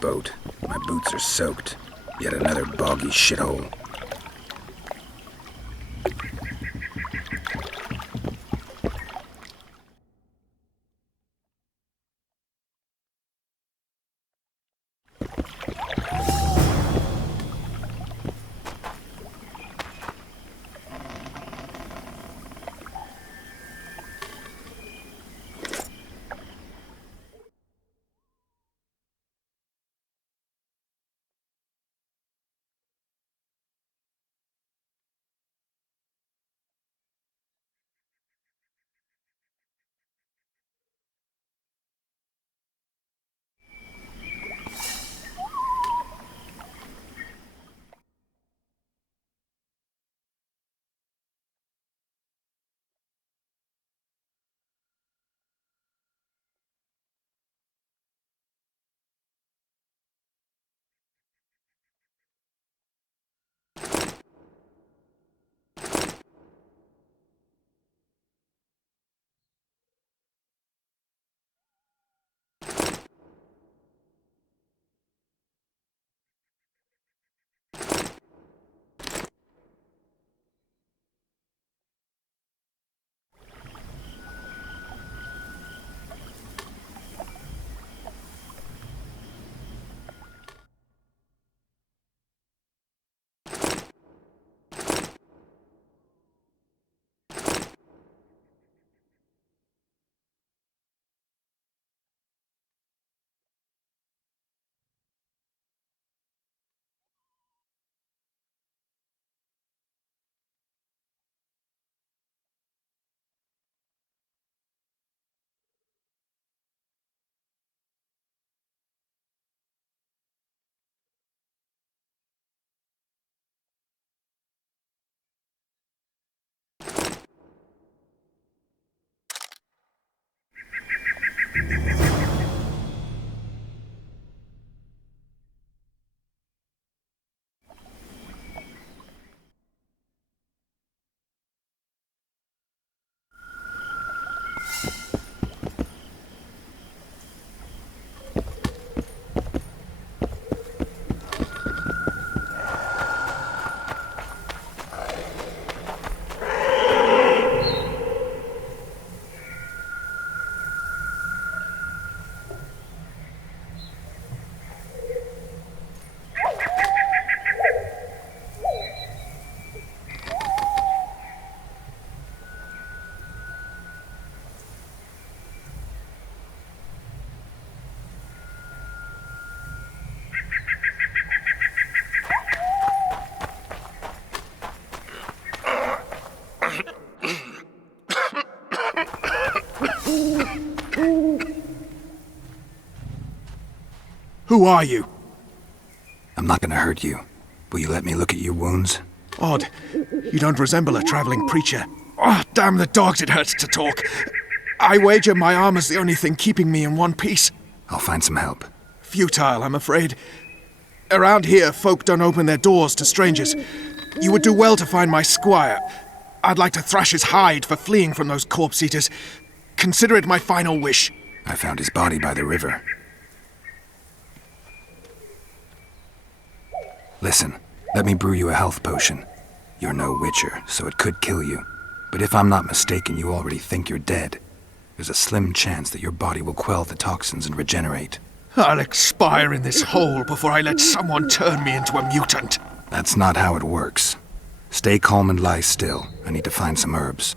boat. My boots are soaked. Yet another boggy shithole. Who are you? I'm not gonna hurt you. Will you let me look at your wounds? Odd. You don't resemble a traveling preacher. Oh, damn the dogs, it hurts to talk. I wager my armor's the only thing keeping me in one piece. I'll find some help. Futile, I'm afraid. Around here, folk don't open their doors to strangers. You would do well to find my squire. I'd like to thrash his hide for fleeing from those corpse-eaters. Consider it my final wish. I found his body by the river. Listen, let me brew you a health potion. You're no witcher, so it could kill you. But if I'm not mistaken, you already think you're dead. There's a slim chance that your body will quell the toxins and regenerate. I'll expire in this hole before I let someone turn me into a mutant. That's not how it works. Stay calm and lie still. I need to find some herbs.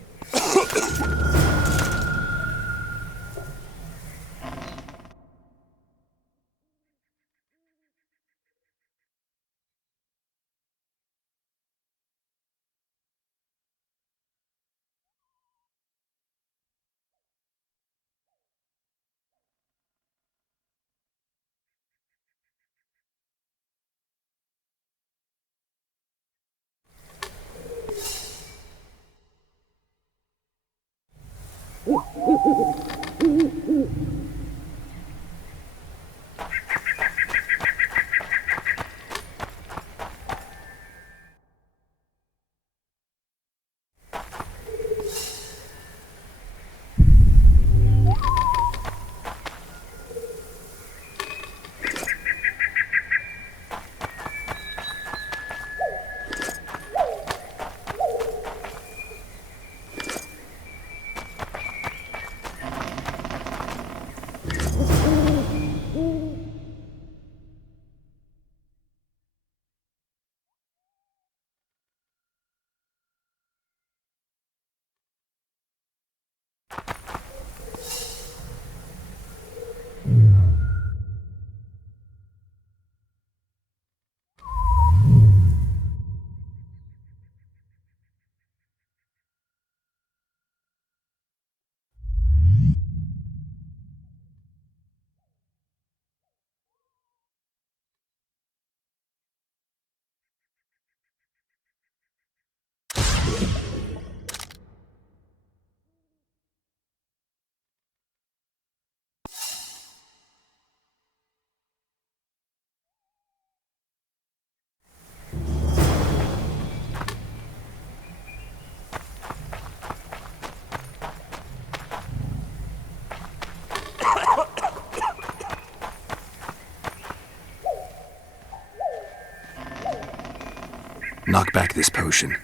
Knock back this potion.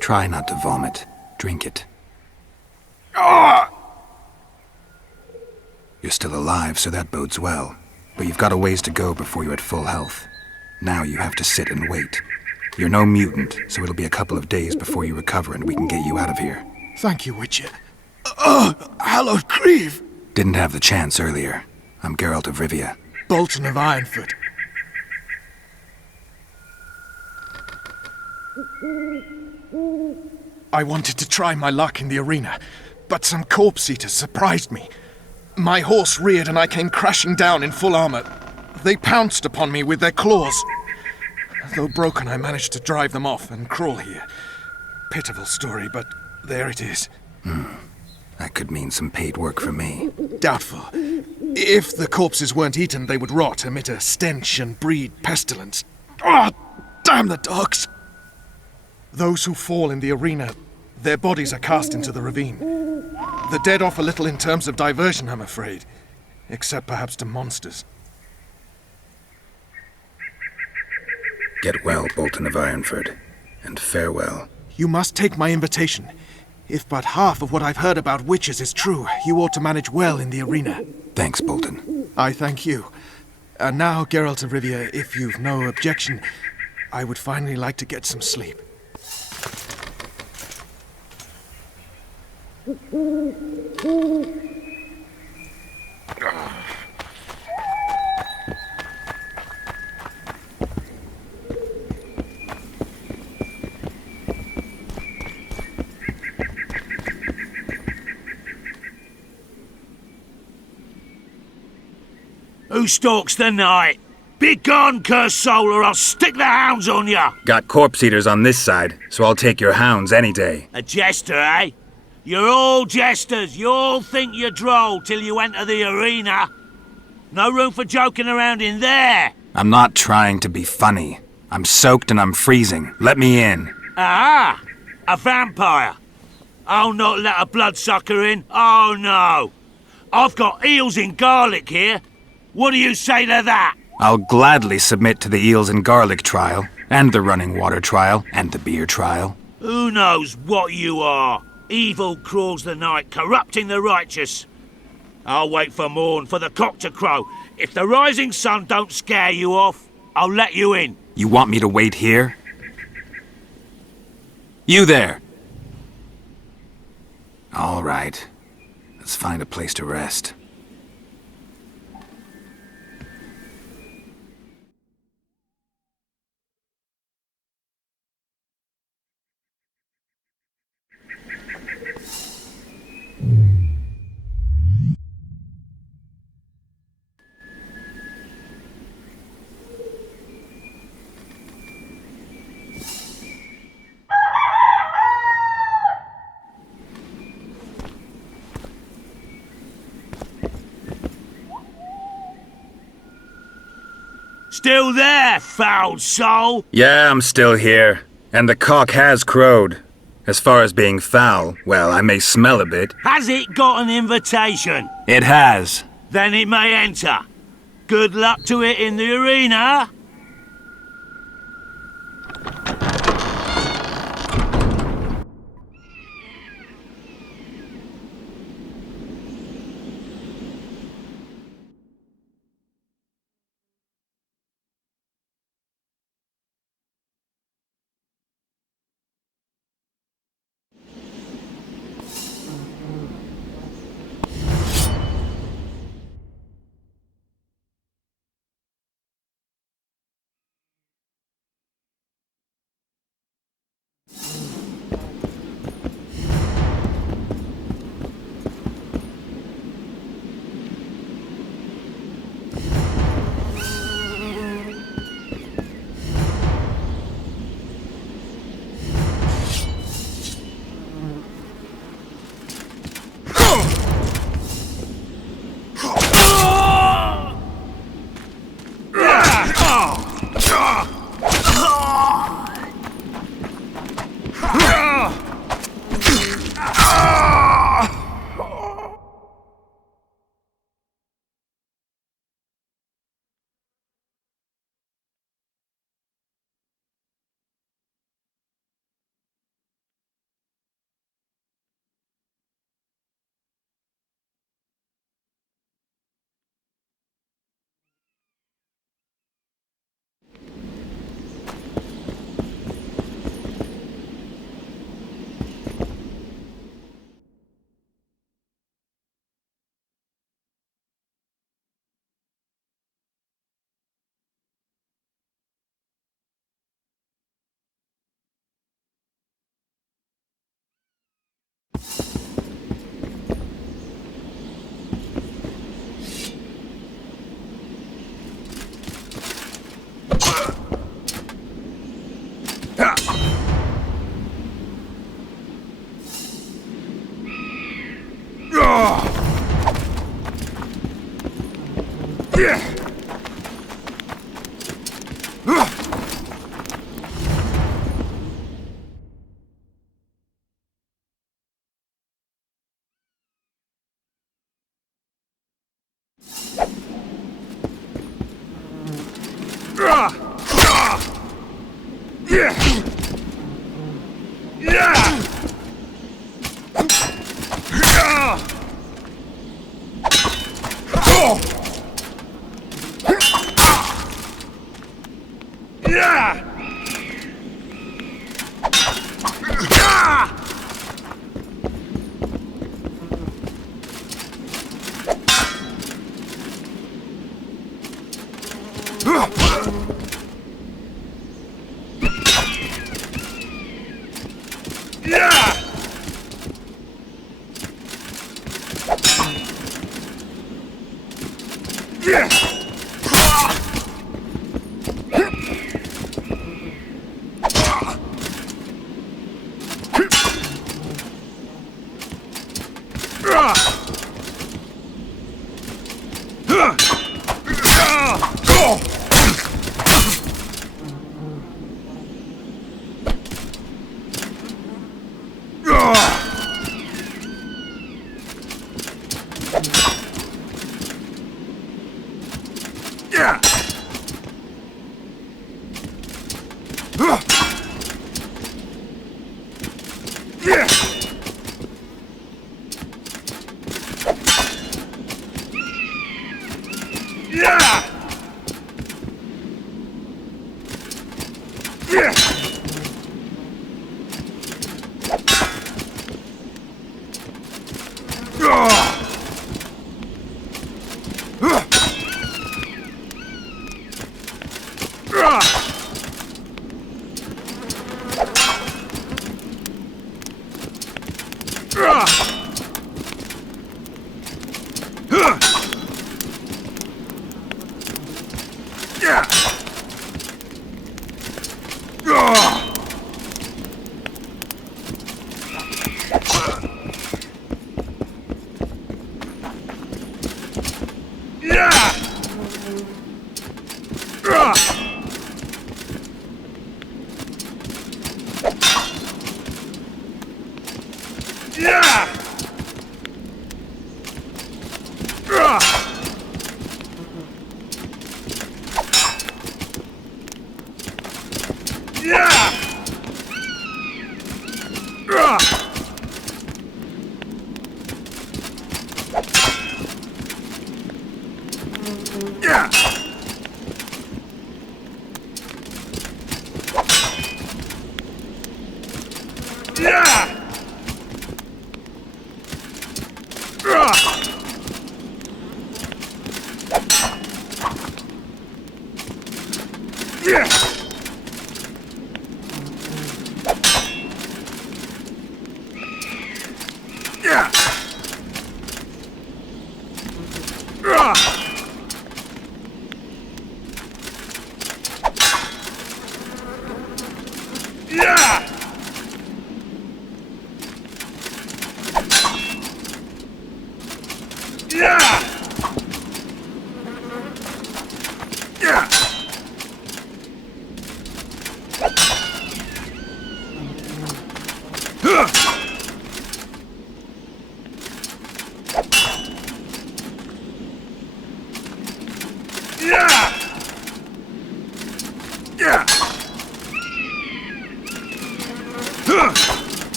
Try not to vomit. Drink it. You're still alive, so that bodes well. But you've got a ways to go before you're at full health. Now you have to sit and wait. You're no mutant, so it'll be a couple of days before you recover and we can get you out of here. Thank you, Witcher. Oh, hallowed grieve! Didn't have the chance earlier. I'm Geralt of Rivia. Bolton of Ironfoot. I wanted to try my luck in the arena, but some corpse eaters surprised me. My horse reared and I came crashing down in full armor. They pounced upon me with their claws. Though broken, I managed to drive them off and crawl here. Pitiful story, but there it is. That could mean some paid work for me. Doubtful. If the corpses weren't eaten, they would rot, emit a stench and breed pestilence. Ah, damn the dogs! Those who fall in the arena, their bodies are cast into the ravine. The dead offer little in terms of diversion, I'm afraid. Except perhaps to monsters. Get well, Bolton of Ironford, and farewell. You must take my invitation. If but half of what I've heard about witches is true, you ought to manage well in the arena. Thanks, Bolton. I thank you. And now, Geralt of Rivia, if you've no objection, I would finally like to get some sleep. Who stalks the night? Be gone, cursed soul, or I'll stick the hounds on ya! Got corpse eaters on this side, so I'll take your hounds any day. A jester, eh? You're all jesters. You all think you're droll till you enter the arena. No room for joking around in there. I'm not trying to be funny. I'm soaked and I'm freezing. Let me in. Ah, a vampire. I'll not let a bloodsucker in. Oh, no. I've got eels in garlic here. What do you say to that? I'll gladly submit to the eels and garlic trial, and the running water trial, and the beer trial. Who knows what you are? Evil crawls the night, corrupting the righteous. I'll wait for morn, for the cock to crow. If the rising sun don't scare you off, I'll let you in. You want me to wait here? You there! All right. Let's find a place to rest. Still there, foul soul? Yeah, I'm still here. And the cock has crowed. As far as being foul, well, I may smell a bit. Has it got an invitation? It has. Then it may enter. Good luck to it in the arena.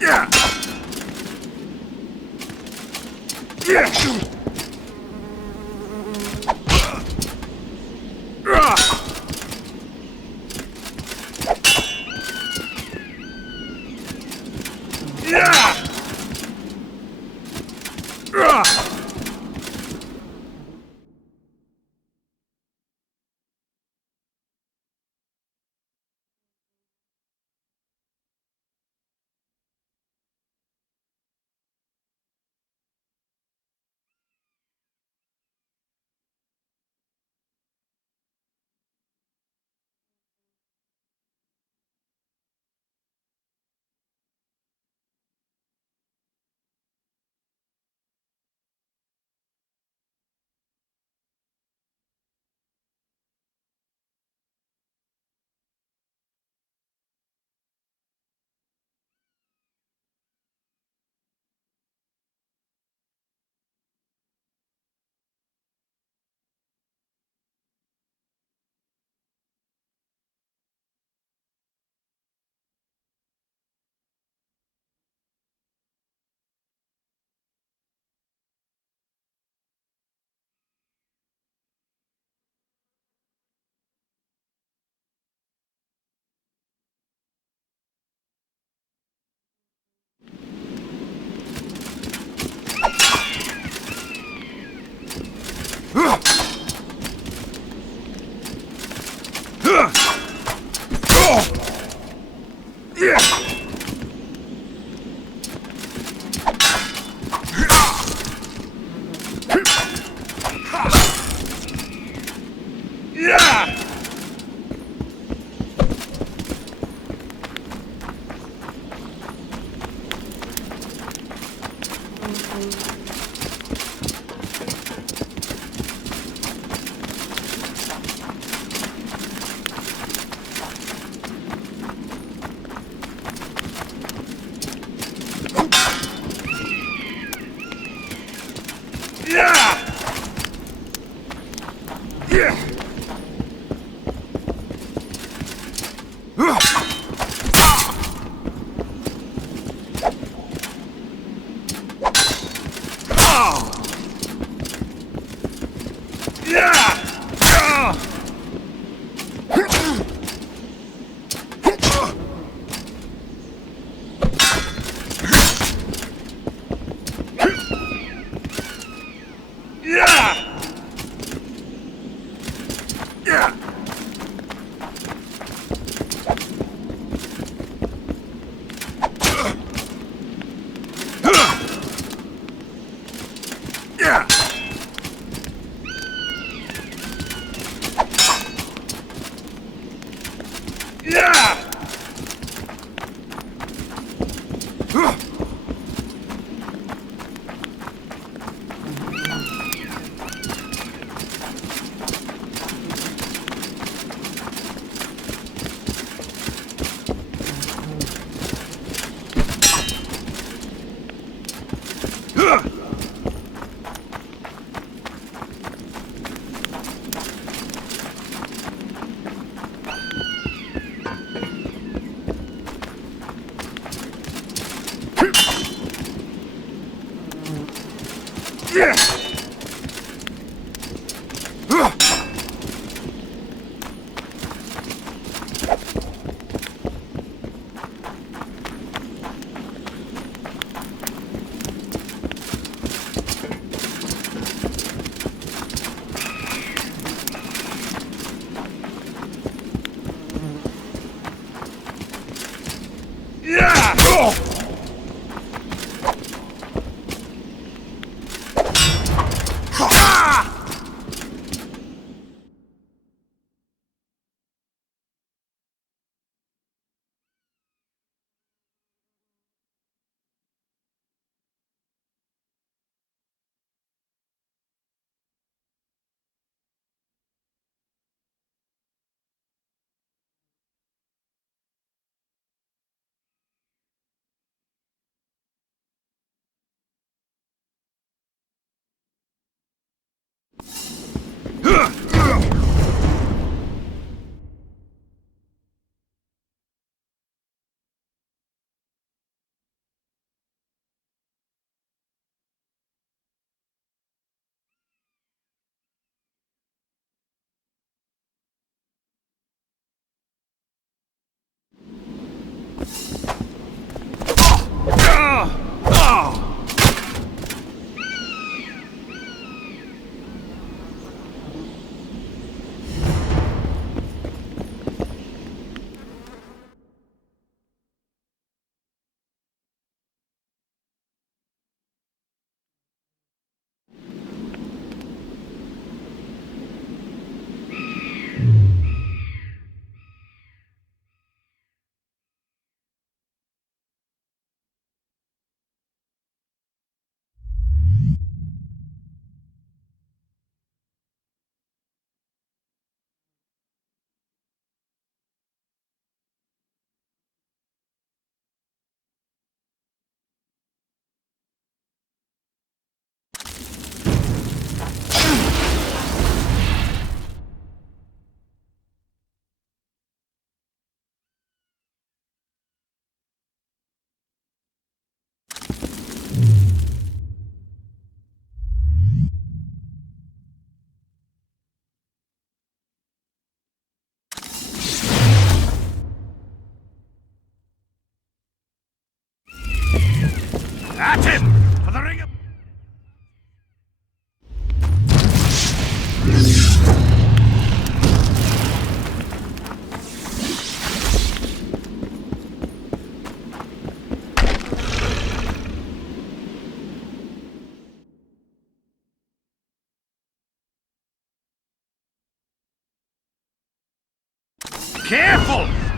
Yeah. Yeah.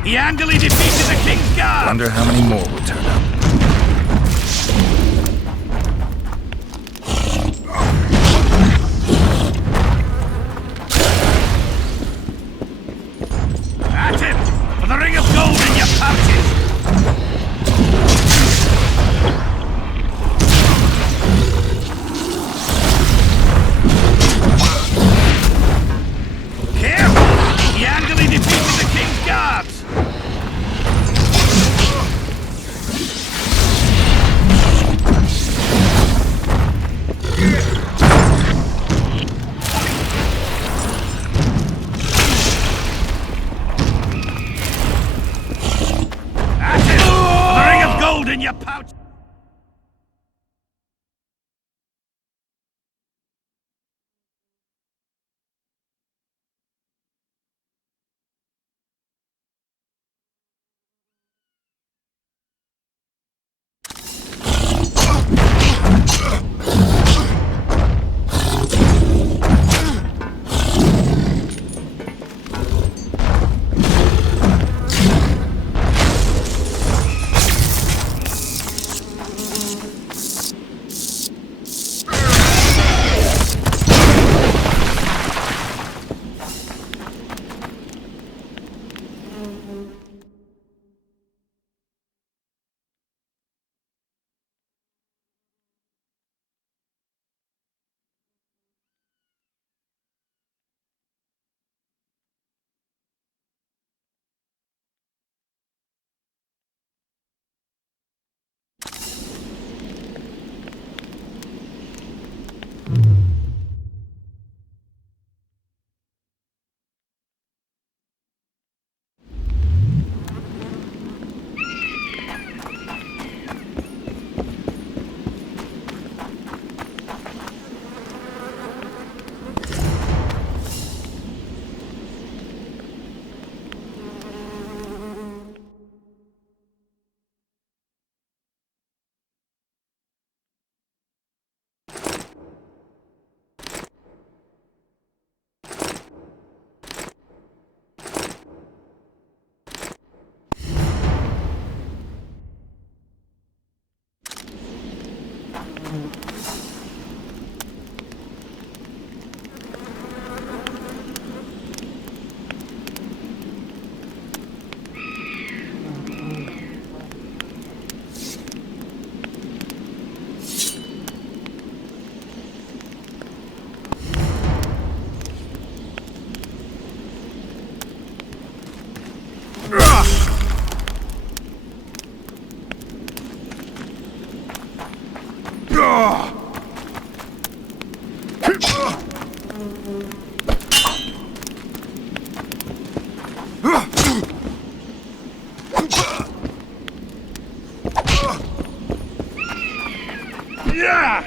He handily defeated the King's Guard! Wonder how many more will turn up. At him! For the ring of gold in your pouches! Careful! He handily defeated the King's Guards! At him! For the ring of gold in your pouch! Yeah!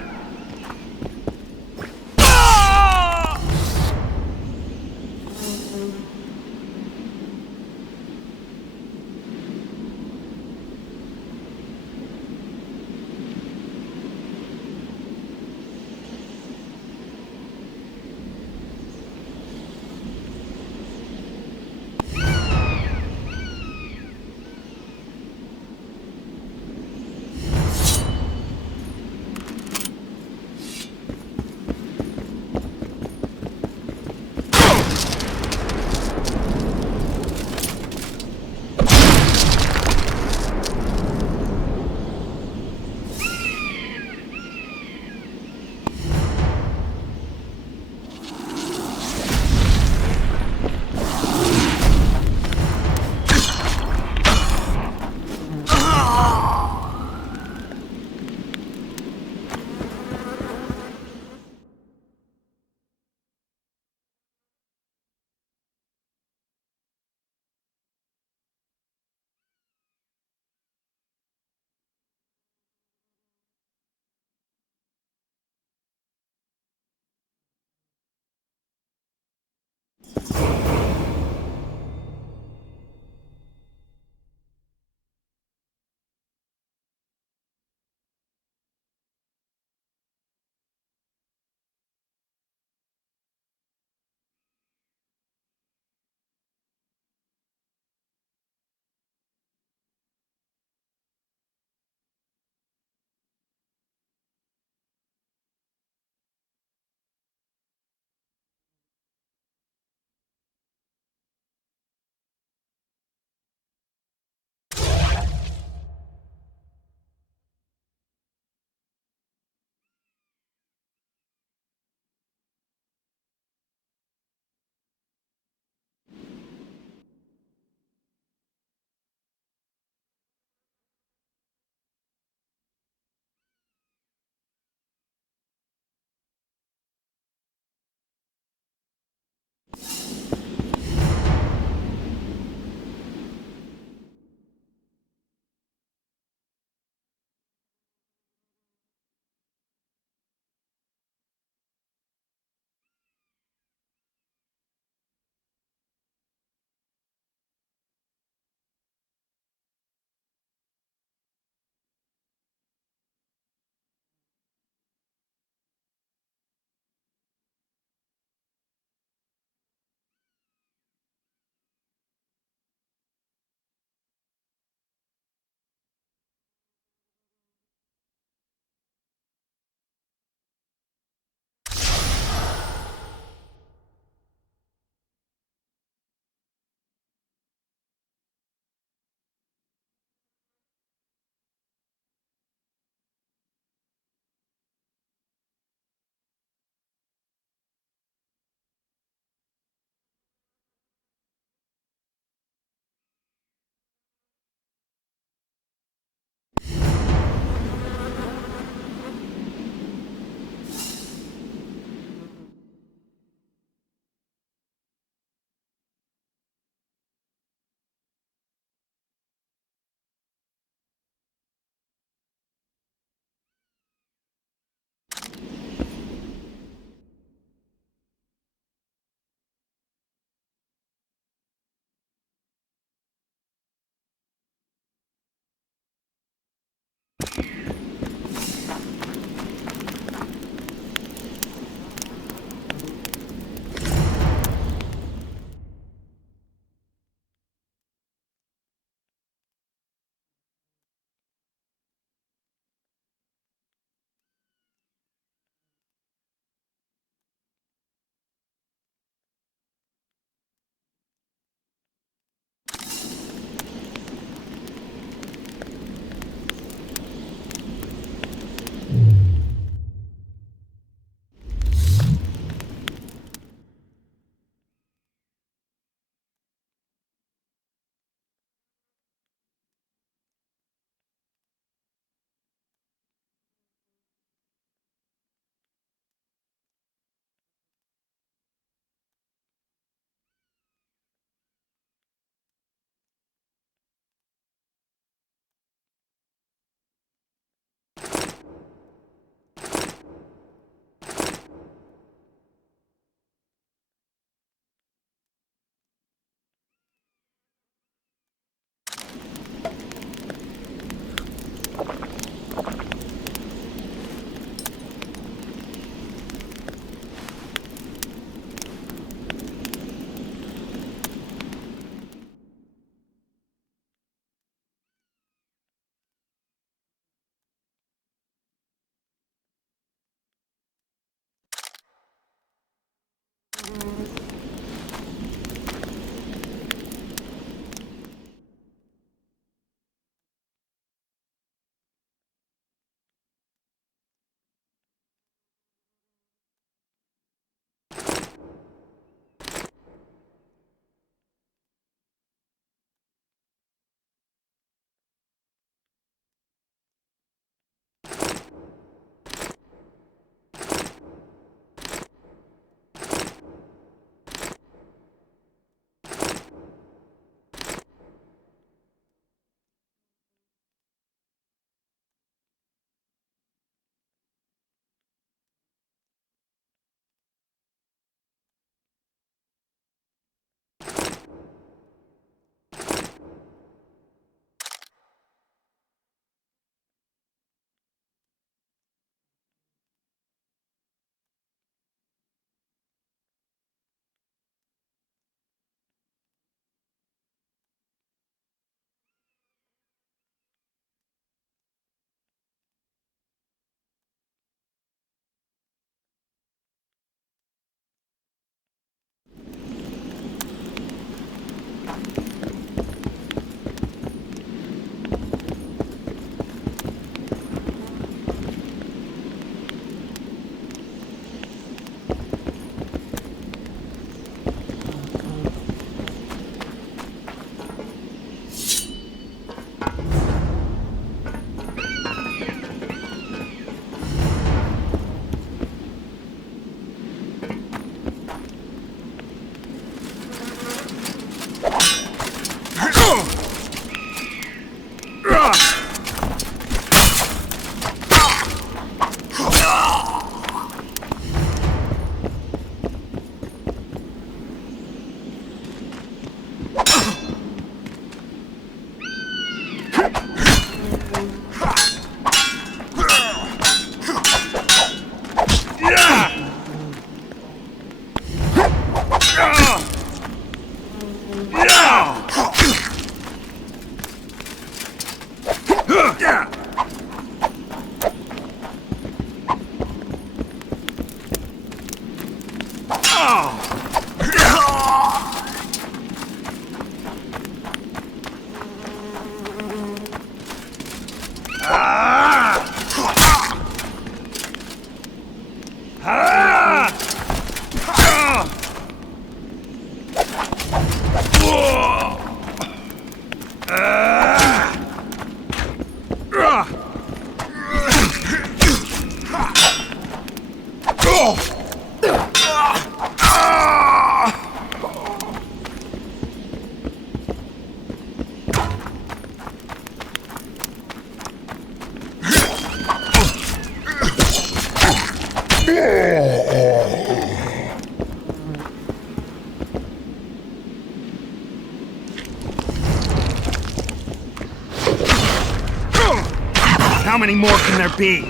How many more can there be?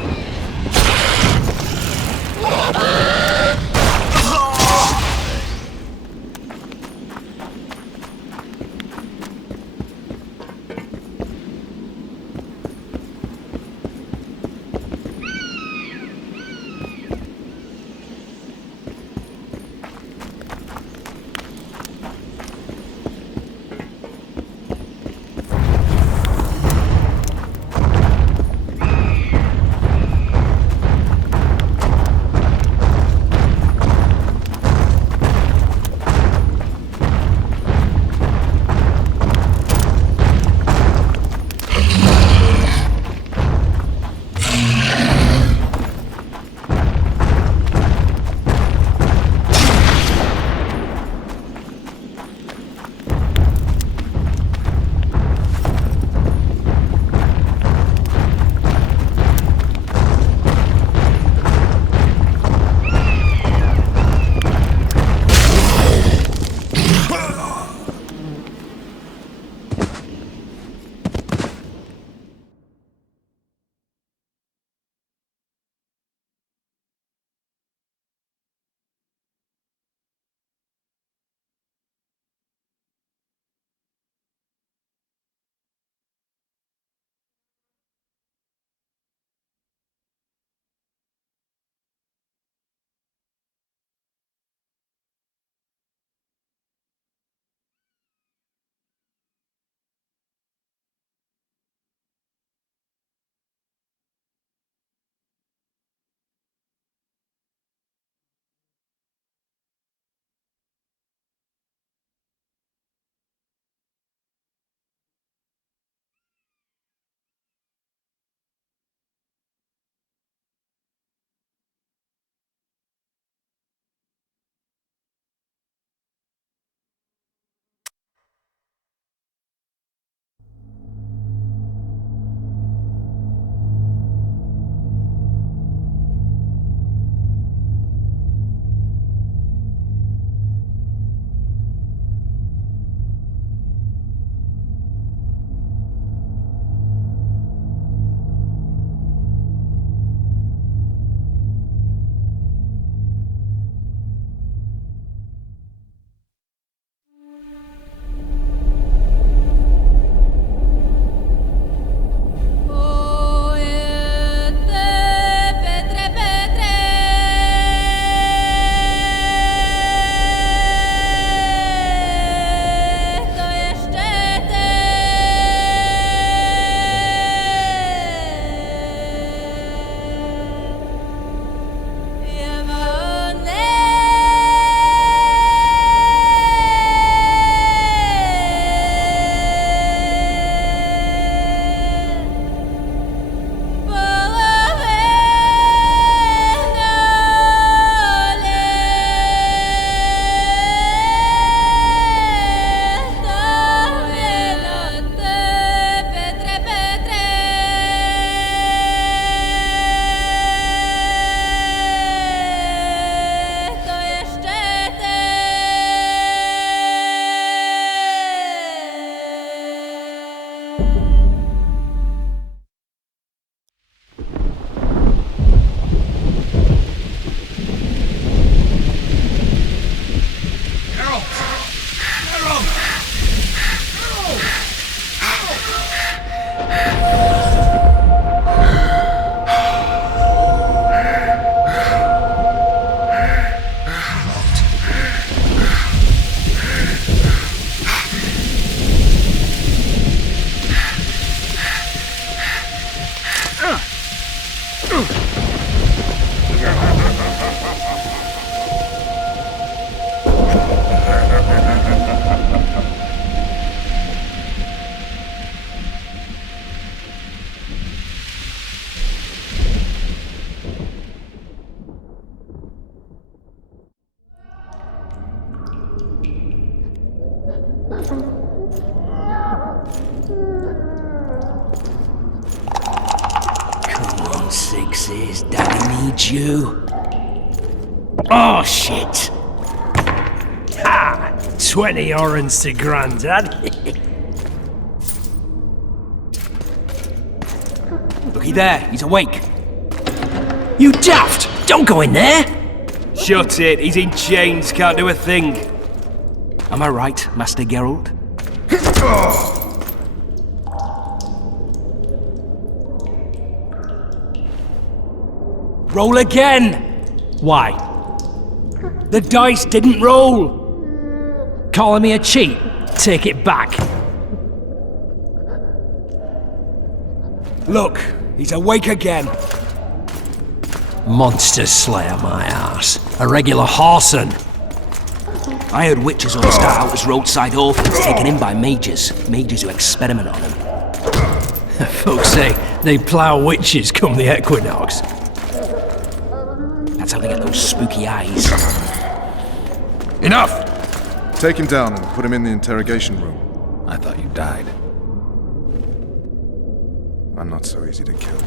Come on, Sixes. Daddy needs you. Oh, shit. Ha! 20 orange to Grandad. Looky there, he's awake. You daft! Don't go in there! Shut it, he's in chains, can't do a thing. Am I right, Master Geralt? Roll again! Why? The dice didn't roll! Calling me a cheat? Take it back. Look, he's awake again. Monster Slayer, my ass. A regular horson. I heard witches only start out as roadside orphans taken in by mages. Mages who experiment on them. Folks say they plough witches come the equinox. That's how they get those spooky eyes. Enough! Take him down and put him in the interrogation room. I thought you died. I'm not so easy to kill.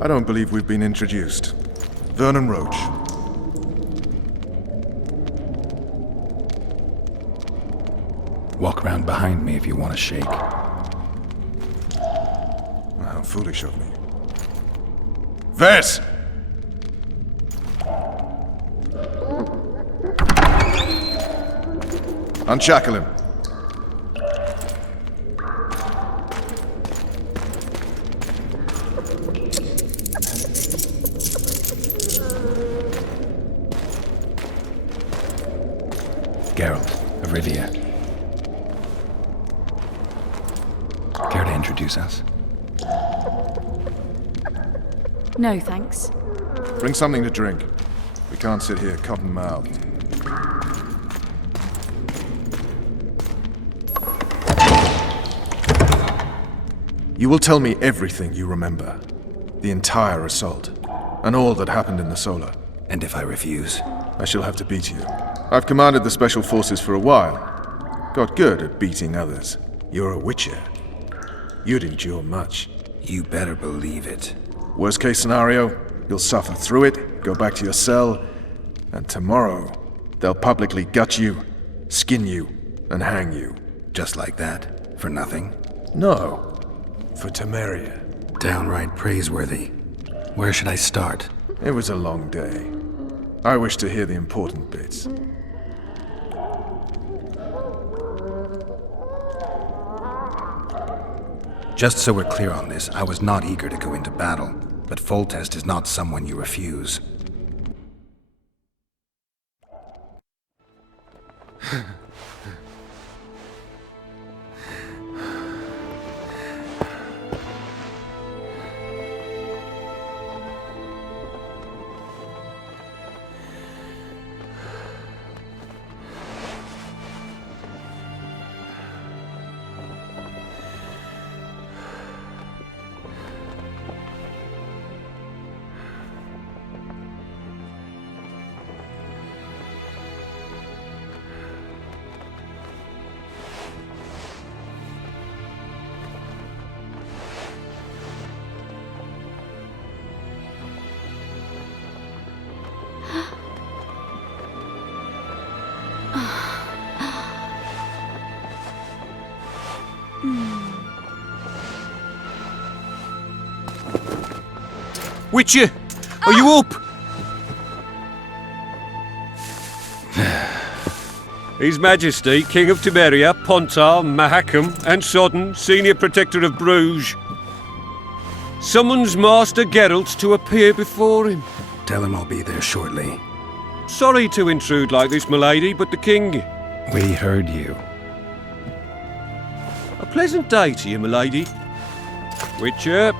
I don't believe we've been introduced. Vernon Roach. Walk around behind me if you want to shake. How foolish of me. Ves! Unshackle him. Geralt of Rivia. Care to introduce us? No, thanks. Bring something to drink. We can't sit here cotton-mouthed. You will tell me everything you remember. The entire assault. And all that happened in the Solar. And if I refuse? I shall have to beat you. I've commanded the Special Forces for a while. Got good at beating others. You're a Witcher. You'd endure much. You better believe it. Worst case scenario, you'll suffer through it, go back to your cell, and tomorrow, they'll publicly gut you, skin you, and hang you. Just like that? For nothing? No. For Temeria. Downright praiseworthy. Where should I start? It was a long day. I wish to hear the important bits. Just so we're clear on this, I was not eager to go into battle, but Foltest is not someone you refuse. Witcher, are you up? His Majesty, King of Temeria, Pontar, Mahakam, and Sodden, Senior Protector of Bruges, summons Master Geralt to appear before him. Tell him I'll be there shortly. Sorry to intrude like this, milady, but the King... We heard you. A pleasant day to you, milady. Witcher.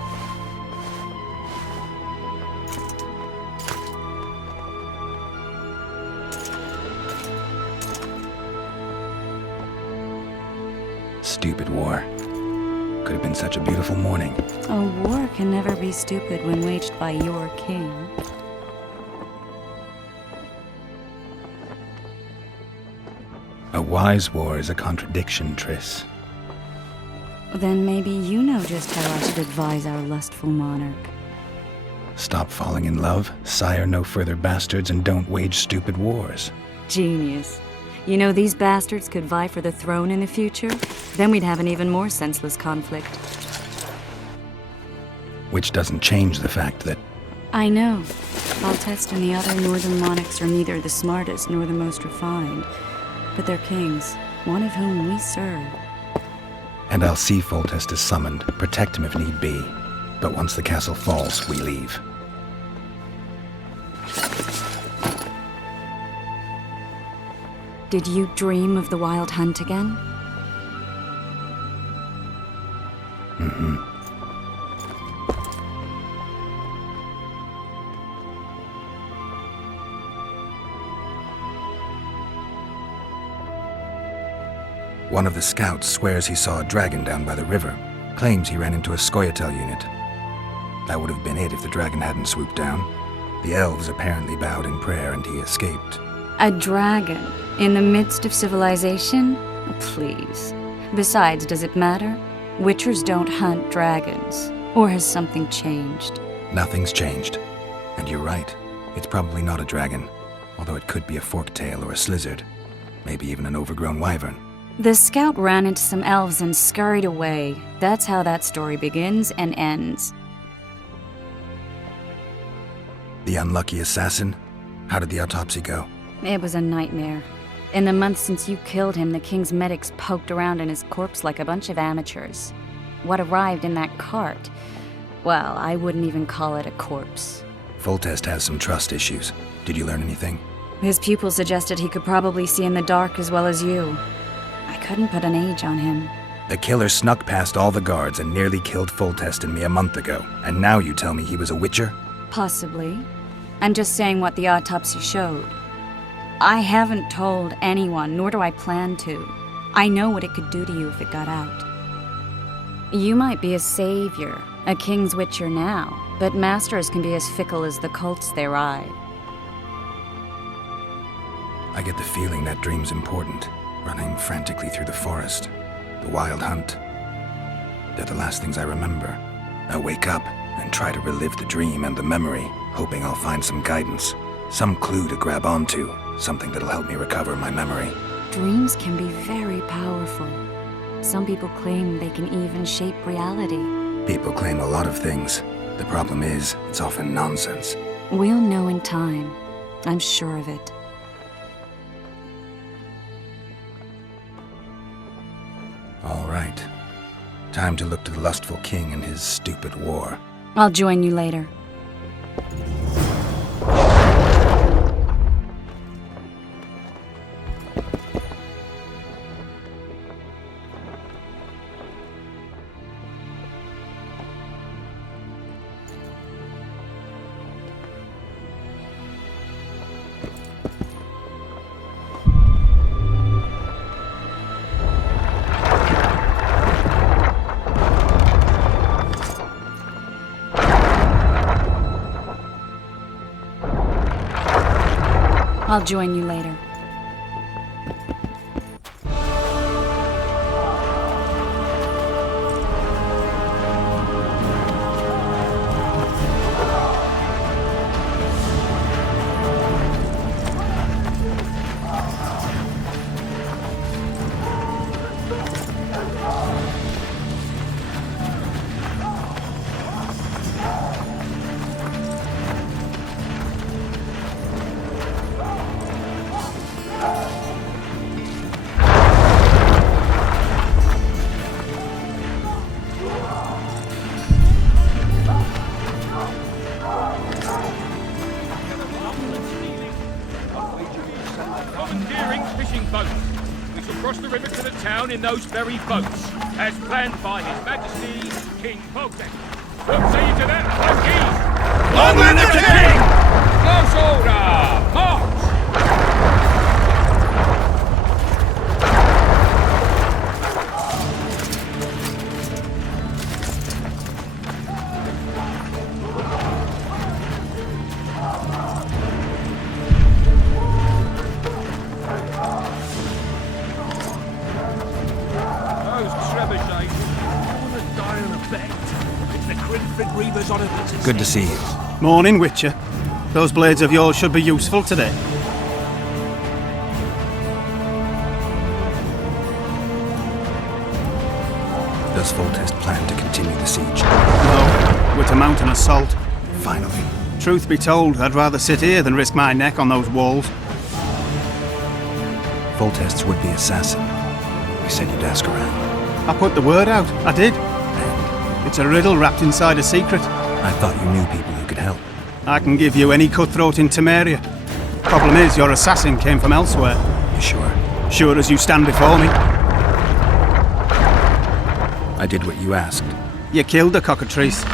Stupid war. Could have been such a beautiful morning. A war can never be stupid when waged by your king. A wise war is a contradiction, Triss. Then maybe you know just how I should advise our lustful monarch. Stop falling in love, sire no further bastards, and don't wage stupid wars. Genius. You know, these bastards could vie for the throne in the future? Then we'd have an even more senseless conflict. Which doesn't change the fact that... I know. Foltest and the other northern monarchs are neither the smartest nor the most refined. But they're kings, one of whom we serve. And I'll see Foltest is summoned, protect him if need be. But once the castle falls, we leave. Did you dream of the Wild Hunt again? Mm-hmm. One of the scouts swears he saw a dragon down by the river. Claims he ran into a Scoia'tael unit. That would have been it if the dragon hadn't swooped down. The elves apparently bowed in prayer and he escaped. A dragon? In the midst of civilization? Please. Besides, does it matter? Witchers don't hunt dragons. Or has something changed? Nothing's changed. And you're right. It's probably not a dragon. Although it could be a forktail or a slizzard. Maybe even an overgrown wyvern. The scout ran into some elves and scurried away. That's how that story begins and ends. The unlucky assassin? How did the autopsy go? It was a nightmare. In the months since you killed him, the king's medics poked around in his corpse like a bunch of amateurs. What arrived in that cart? Well, I wouldn't even call it a corpse. Foltest has some trust issues. Did you learn anything? His pupil suggested he could probably see in the dark as well as you. I couldn't put an age on him. The killer snuck past all the guards and nearly killed Foltest and me a month ago. And now you tell me he was a witcher? Possibly. I'm just saying what the autopsy showed. I haven't told anyone, nor do I plan to. I know what it could do to you if it got out. You might be a savior, a king's witcher now, but masters can be as fickle as the cults they ride. I get the feeling that dream's important. Running frantically through the forest. The wild hunt. They're the last things I remember. I wake up and try to relive the dream and the memory, hoping I'll find some guidance. Some clue to grab onto. Something that'll help me recover my memory. Dreams can be very powerful. Some people claim they can even shape reality. People claim a lot of things. The problem is, it's often nonsense. We'll know in time. I'm sure of it. All right. Time to look to the lustful king and his stupid war. I'll join you later. I'll join you later. across the river to the town in those very boats, as planned by His Majesty King Pogden. What say you to that, flunkies? Long live the king! Close order! March! Good to see you. Morning, Witcher. Those blades of yours should be useful today. Does Foltest plan to continue the siege? No, we're to mount an assault. Finally. Truth be told, I'd rather sit here than risk my neck on those walls. Foltest's would-be assassin. You said you'd ask around. I put the word out. I did. And It's a riddle wrapped inside a secret. I thought you knew people who could help. I can give you any cutthroat in Temeria. Problem is, your assassin came from elsewhere. You sure? Sure as you stand before me. I did what you asked. You killed the cockatrice.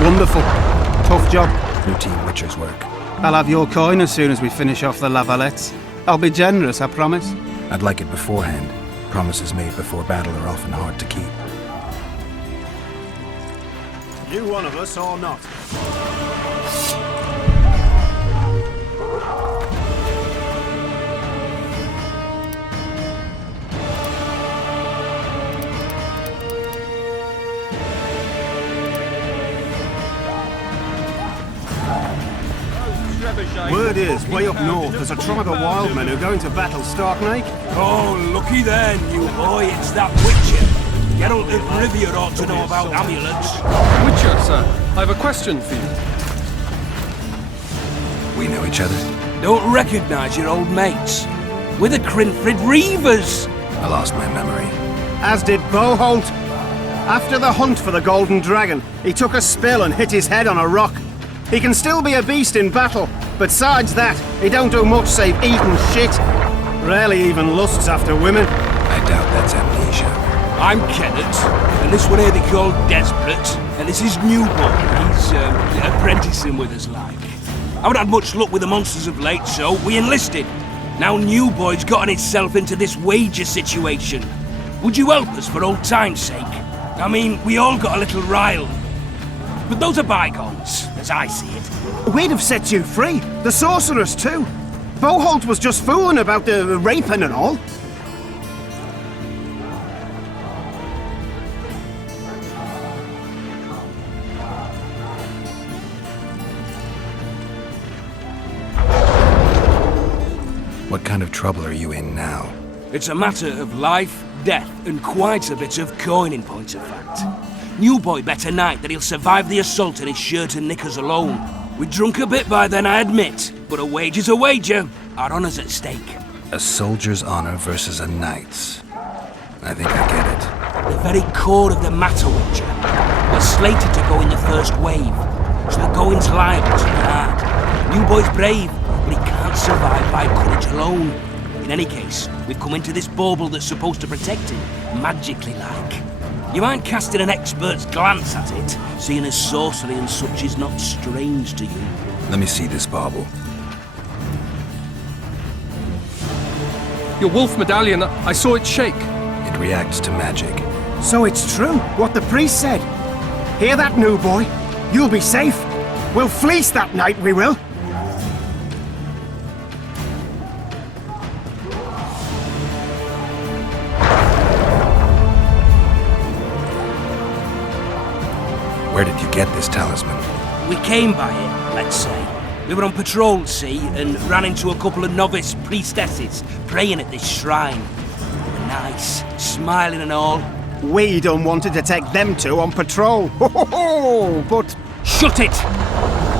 Wonderful. Tough job. Routine Witcher's work. I'll have your coin as soon as we finish off the lavalettes. I'll be generous, I promise. I'd like it beforehand. Promises made before battle are often hard to keep. You one of us or not? Word is, way up north, there's a tribe of wild men who are going to battle Stark Lake. Oh, looky there, new boy, it's that Witcher. Geralt of Rivia ought to know about amulets. Witcher, sir, I have a question for you. We know each other. Don't recognise your old mates. We're the Crinfrid Reavers. I lost my memory. As did Boholt. After the hunt for the Golden Dragon, he took a spill and hit his head on a rock. He can still be a beast in battle, but besides that, he don't do much save eat and shit. Rarely even lusts after women. I doubt that's amnesia. I'm Kenneth, and this one here they call Desperate, and this is Newborn. He's apprenticing with us like. I haven't had much luck with the monsters of late, so we enlisted. Now Newboy's gotten itself into this wager situation. Would you help us for old time's sake? I mean, we all got a little riled. But those are bygones, as I see it. We'd have set you free. The sorceress too. Boholt was just fooling about the raping and all. What kind of trouble are you in now? It's a matter of life, death, and quite a bit of coin in point of fact. Newboy bet tonight that he'll survive the assault in his shirt and knickers alone. We drunk a bit by then, I admit, but a wager's a wager. Our honour's at stake. A soldier's honor versus a knight's. I think I get it. The very core of the matter, Witcher. We're slated to go in the first wave, so the going's liable to be hard. Newboy's brave, but he can't survive by courage alone. In any case, we've come into this bauble that's supposed to protect him, magically like. You mind casting an expert's glance at it, seeing as sorcery and such is not strange to you? Let me see this bauble. Your wolf medallion, I saw it shake. It reacts to magic. So it's true, what the priest said. Hear that, new boy? You'll be safe. We'll fleece that night, we will. Where did you get this talisman? We came by it, let's say. We were on patrol, see, and ran into a couple of novice priestesses praying at this shrine. They were nice, smiling and all. We done wanted to take them two on patrol. But... Shut it!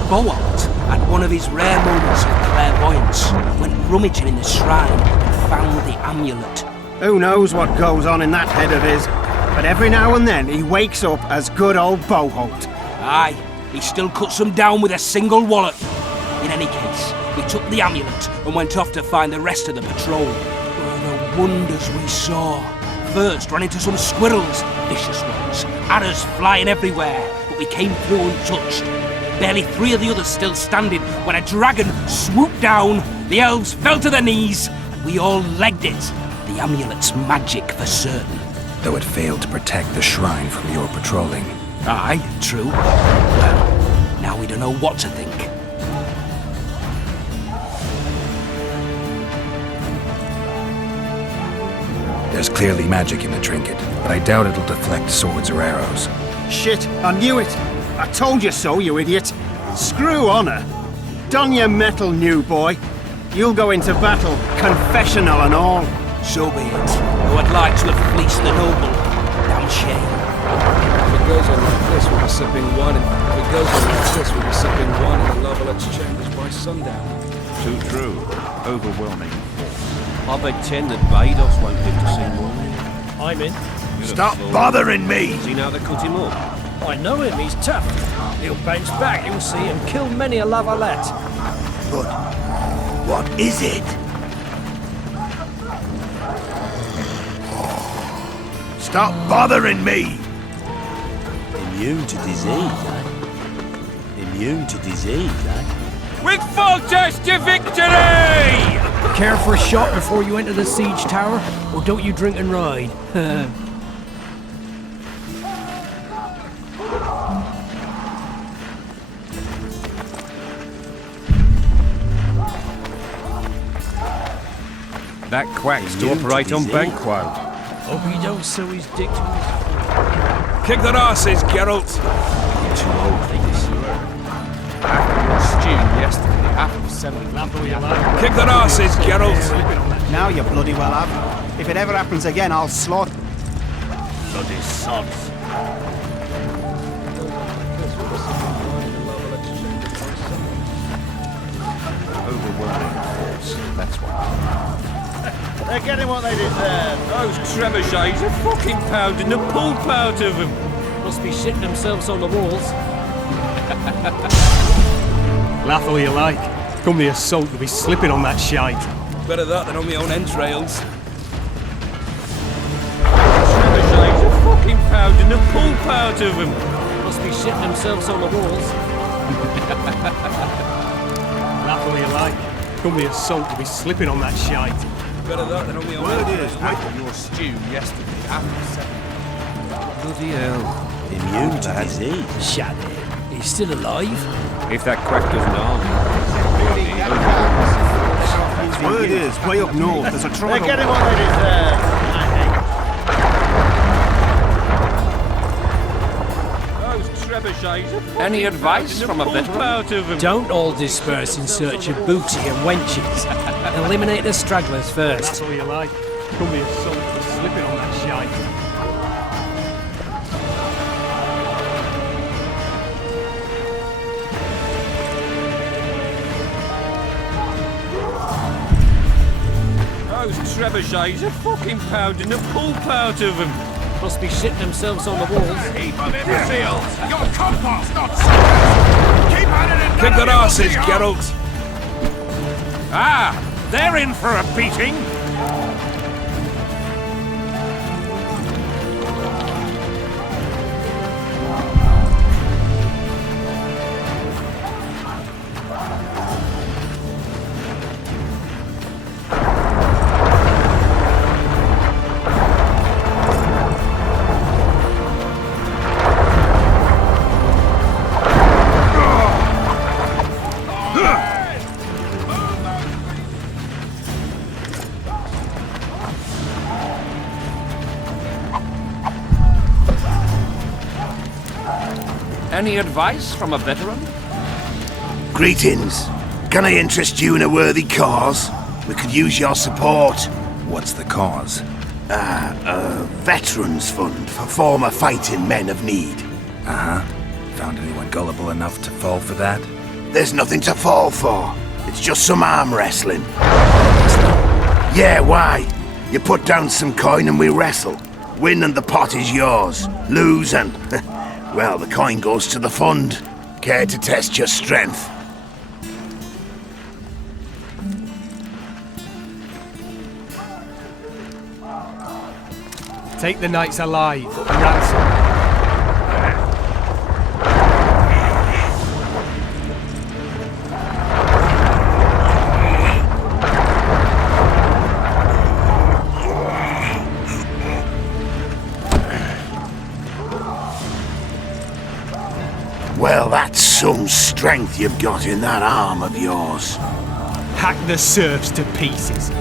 Boholt had one of his rare moments of clairvoyance, went rummaging in the shrine and found the amulet. who knows what goes on in that head of his? But every now and then he wakes up as good old Boholt. Aye, he still cuts them down with a single wallet. In any case, we took the amulet and went off to find the rest of the patrol. We're the wonders we saw. First, ran into some squirrels, vicious ones, arrows flying everywhere, but we came through untouched. Barely 3 of the others still standing when a dragon swooped down, the elves fell to their knees, and we all legged it. The amulet's magic for certain. Though it failed to protect the shrine from your patrolling. Aye, true. Well, now we don't know what to think. There's clearly magic in the trinket, but I doubt it'll deflect swords or arrows. Shit, I knew it! I told you so, you idiot! Screw honor! Don your metal, new boy. You'll go into battle, confessional and all. So be it. Though I'd like to have fleeced the noble. Damn shame. If it goes on like this, we'll be sipping wine. If it goes on like this, we'll be sipping wine in the Lavallette's chambers by sundown. Too true. Overwhelming. I bet 10 that Vados won't live to see morning. I'm in. Stop bothering me! See now they cut him up. I know him, he's tough. He'll bounce back, you'll see, and kill many a Lavalette. But what is it? Stop bothering me! Immune to disease, eh? Immune to disease, eh? With full test to victory! Care for a shot before you enter the siege tower? Or don't you drink and ride? That quack's to operate on Banquo. Hope he don't sew his dick to Kick their asses, Geralt! You're too old for this. Stew yesterday, half of 7. Kick their asses, Geralt! Now you bloody well have. If it ever happens again, I'll slaughter. Bloody sods. Overwhelming force. That's what. They're getting what they deserve. Those trebuchets are fucking pounding the pulp out of them. Must be shitting themselves on the walls. Laugh all you like. Come the assault will be slipping on that shite. Better that than on my own entrails. Trebuchets are fucking pounding the pulp out of them. Must be shitting themselves on the walls. Laugh all you like. Come the assault will be slipping on that shite. Better that than on my own entrails. Half of your stew yesterday, half of 7. Bloody hell. Immune to disease. Shut it. He's still alive? If that quack doesn't harm Word is, way up north, there's a They're trial. getting what they deserve. Those trebuchets are fucking Any advice pounding from the a pulp veteran? out of them. Don't all disperse in search of booty and wenches. Eliminate the stragglers first. That's all you like. Come the assault will be slipping on that shite. Those trebuchets are fucking pounding the pulp out of them. Must be shitting themselves on the walls. Heap of imbeciles! Your compost, not soldiers! Keep at it and Kick their none of asses, you will see Geralt! Ah! They're in for a beating! Any advice from a veteran? Greetings. Can I interest you in a worthy cause? We could use your support. What's the cause? A veterans fund for former fighting men of need. Uh-huh. Found anyone gullible enough to fall for that? There's nothing to fall for. It's just some arm wrestling. Yeah, why? You put down some coin and we wrestle. Win and the pot is yours. Lose and... well, the coin goes to the fund. Care to test your strength? Take the knights alive, ransom. Well, that's some strength you've got in that arm of yours. Hack the serfs to pieces.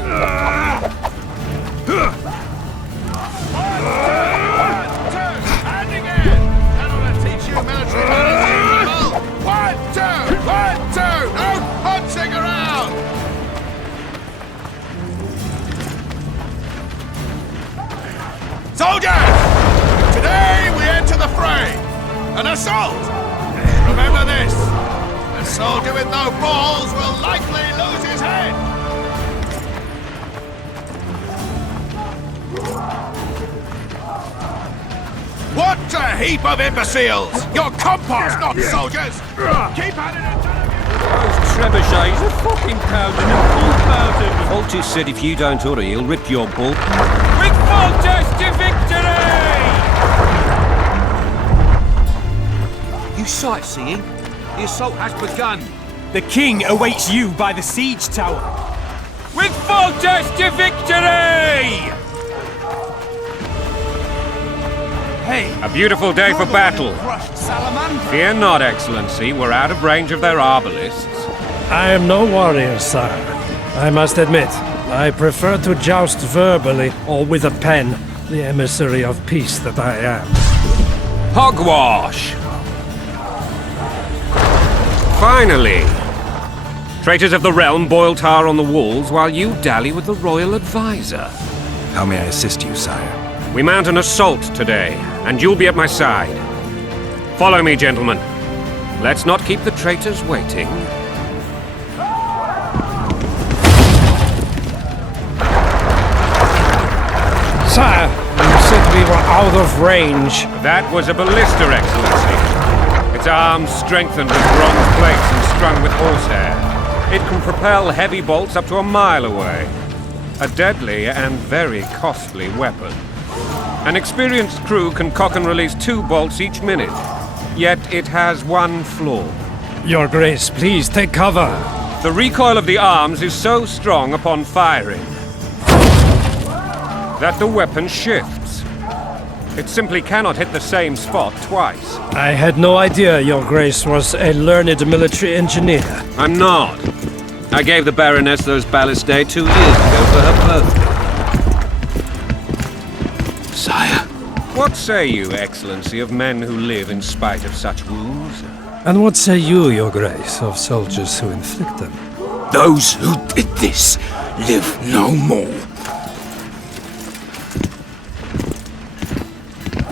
Soldiers! Today we enter the fray! An assault! Remember this! A soldier with no balls will likely lose his head! What a heap of imbeciles! You're compost, not soldiers! Keep at it until Those trebuchets are fucking powdered and full powdered. Voltus said if you don't hurry, he'll rip your bull. With Voltus to victory! You sightseeing? The assault has begun. The king awaits you by the siege tower. With Voltus to victory! Hey, A beautiful day for battle. crushed salamander. Fear not, Excellency. We're out of range of their arbalists. I am no warrior, sire. I must admit, I prefer to joust verbally or with a pen, the emissary of peace that I am. Hogwash! Finally! Traitors of the realm boil tar on the walls while you dally with the royal advisor. How may I assist you, sire? We mount an assault today, and you'll be at my side. Follow me, gentlemen. Let's not keep the traitors waiting. Sire, you said we were out of range. That was a ballista, Excellency. Its arms strengthened with bronze plates and strung with horsehair. It can propel heavy bolts up to a mile away. A deadly and very costly weapon. An experienced crew can cock and release 2 bolts each minute. Yet it has one flaw. Your Grace, please take cover. The recoil of the arms is so strong upon firing that the weapon shifts. It simply cannot hit the same spot twice. I had no idea Your Grace was a learned military engineer. I'm not. I gave the Baroness those ballistae 2 years ago for her birthday. Sire. What say you, Excellency, of men who live in spite of such wounds? And what say you, Your Grace, of soldiers who inflict them? Those who did this live no more.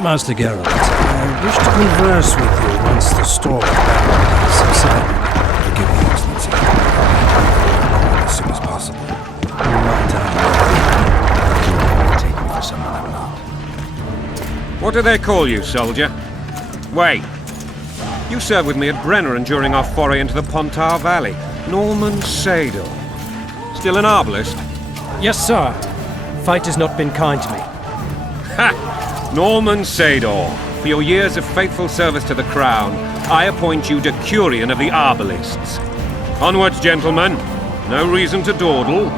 Master Geralt, I wish to converse with you once the storm has subsided. Forgive me, Excellency. As soon as possible. Might I? Take me for someone I'm not. What do they call you, soldier? Wait. You served with me at Brenneran during our foray into the Pontar Valley. Norman Sador. Still an arbalist? Yes, sir. Fight has not been kind to me. Ha! Norman Sador. For your years of faithful service to the crown, I appoint you Decurion of the Arbalists. Onwards, gentlemen. No reason to dawdle.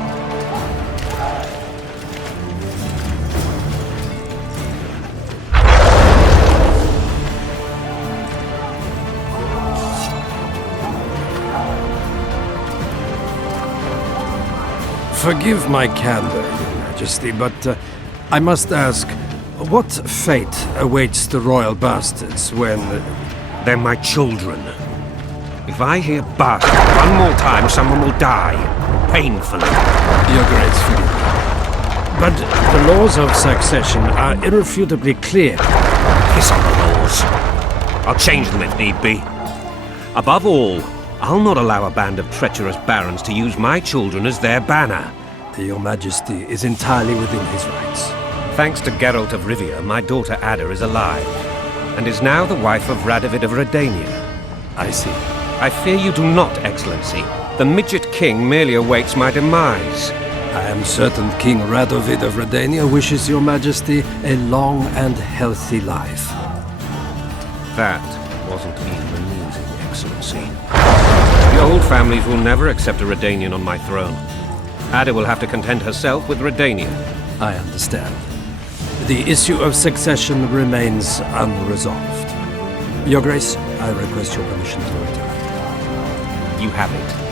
Forgive my candor, Your Majesty, but I must ask, what fate awaits the royal bastards when... They're my children. If I hear bastard one more time, someone will die. Painfully. Your Grace, forgive me. But the laws of succession are irrefutably clear. Piss on the laws. I'll change them if need be. Above all, I'll not allow a band of treacherous barons to use my children as their banner. Your Majesty is entirely within his rights. Thanks to Geralt of Rivia, my daughter Ada is alive, and is now the wife of Radovid of Redania. I see. I fear you do not, Excellency. The midget king merely awaits my demise. I am certain King Radovid of Redania wishes your majesty a long and healthy life. That wasn't even amusing, Excellency. The old families will never accept a Redanian on my throne. Ada will have to content herself with Redania. I understand. The issue of succession remains unresolved. Your Grace, I request your permission to return. You have it.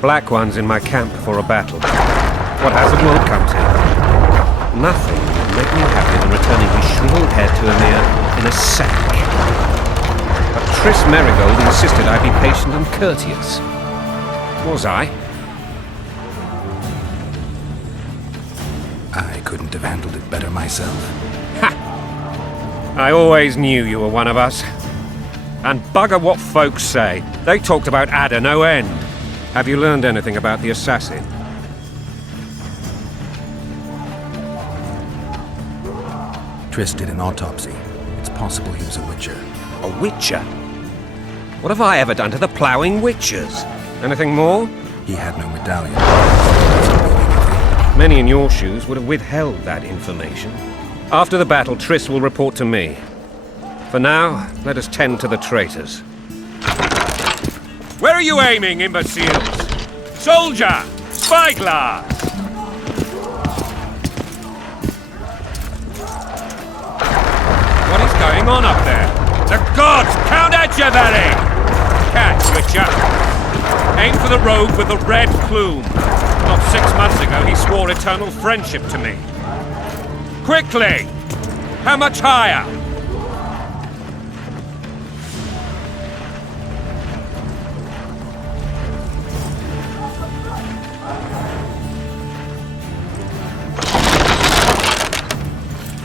Black One's in my camp for a battle. What hazard won't come to? Nothing will make me happier than returning his shriveled head to Emir in a sack. But Triss Merigold insisted I be patient and courteous. Was I? I couldn't have handled it better myself. Ha! I always knew you were one of us. And bugger what folks say. They talked about Ada no end. Have you learned anything about the assassin? Triss did an autopsy. It's possible he was a witcher. A witcher? What have I ever done to the ploughing witchers? Anything more? He had no medallion. Many in your shoes would have withheld that information. After the battle, Triss will report to me. For now, let us tend to the traitors. Where are you aiming, imbeciles? Soldier! Spyglass! What is going on up there? The gods count at you, Valley! Catch, Witcher! Aim for the rogue with the red plume. Not 6 months ago, he swore eternal friendship to me. Quickly! How much higher?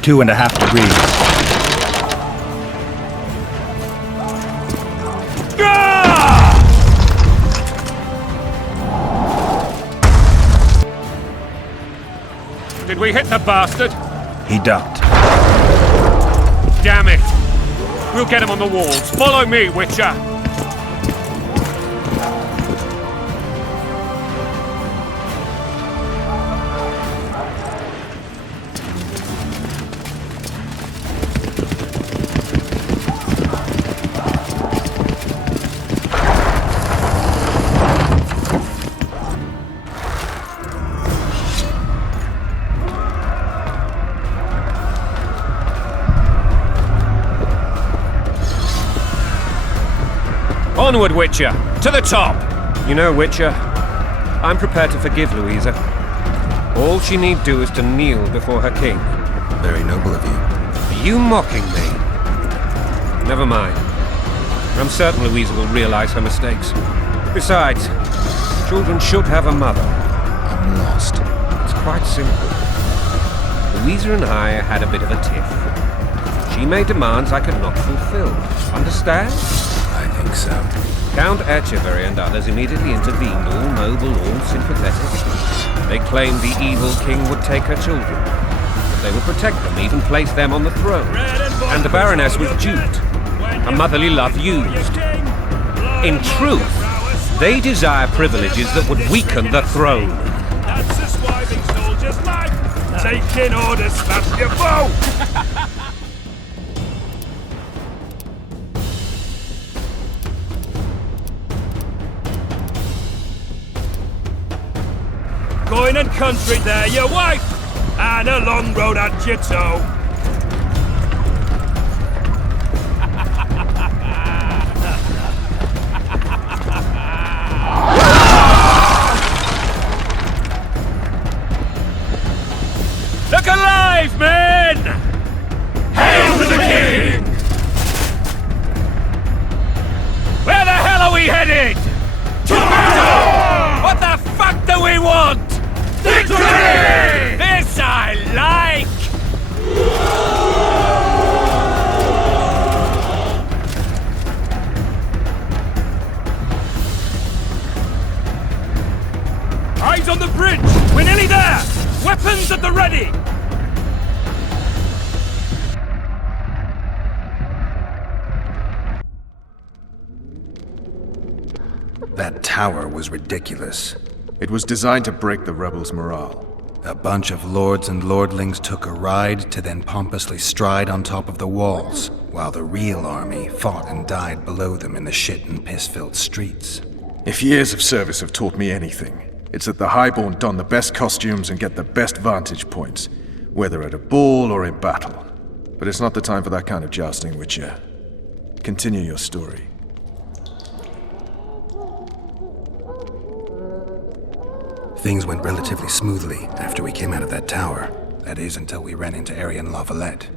Two and a half degrees. Did we hit the bastard? He ducked. Damn it! We'll get him on the walls. Follow me, Witcher! 'Onward, Witcher! To the top!' You know, Witcher, I'm prepared to forgive Louisa. All she need do is to kneel before her king. Very noble of you. Are you mocking me? Never mind. I'm certain Louisa will realize her mistakes. Besides, children should have a mother. I'm lost. It's quite simple. Louisa and I had a bit of a tiff. She made demands I could not fulfill. Understand? I think so. Count Etcheverry and others immediately intervened, all noble, all sympathetic. They claimed the evil king would take her children, but they would protect them, even place them on the throne. And the Baroness was duped, her motherly love used. In truth, they desire privileges that would weaken the throne. That's the swiving soldier's life! Taking orders, smash your foe! Going and country there, your wife! And a long road at your toe. Look alive, men! Hail to the king! Where the hell are we headed? To battle! What the fuck do we want? Victory! This I like! Eyes on the bridge! We're nearly there! Weapons at the ready! That tower was ridiculous. It was designed to break the rebels' morale. A bunch of lords and lordlings took a ride to then pompously stride on top of the walls, while the real army fought and died below them in the shit and piss-filled streets. If years of service have taught me anything, it's that the Highborn don the best costumes and get the best vantage points, whether at a ball or in battle. But it's not the time for that kind of jousting, Witcher. Continue your story. Things went relatively smoothly after we came out of that tower. That is, until we ran into Arian Lavalette.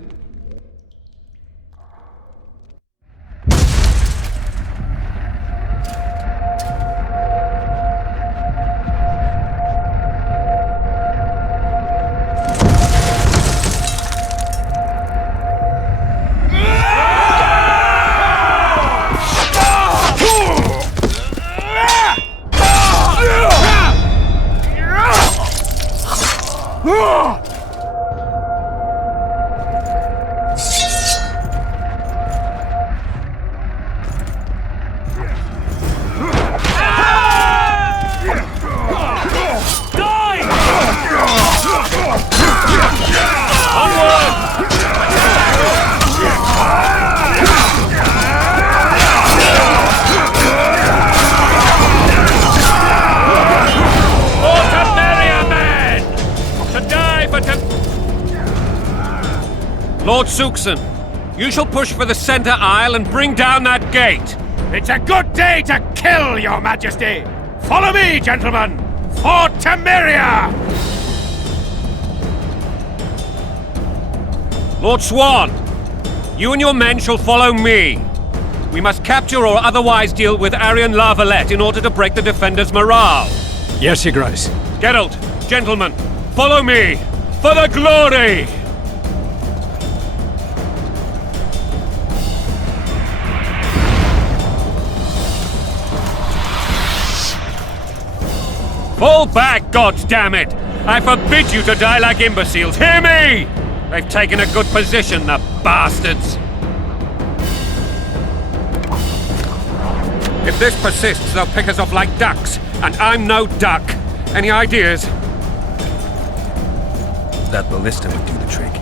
Lord Suxon, you shall push for the center aisle and bring down that gate. It's a good day to kill, Your Majesty! Follow me, gentlemen! For Temeria! Lord Swan, you and your men shall follow me. We must capture or otherwise deal with Arian Lavalette in order to break the defenders' morale. Yes, Your Grace. Geralt, gentlemen, follow me! For the glory! Fall back, goddammit! I forbid you to die like imbeciles. Hear me! They've taken a good position, the bastards! If this persists, they'll pick us off like ducks, and I'm no duck. Any ideas? That ballista would do the trick.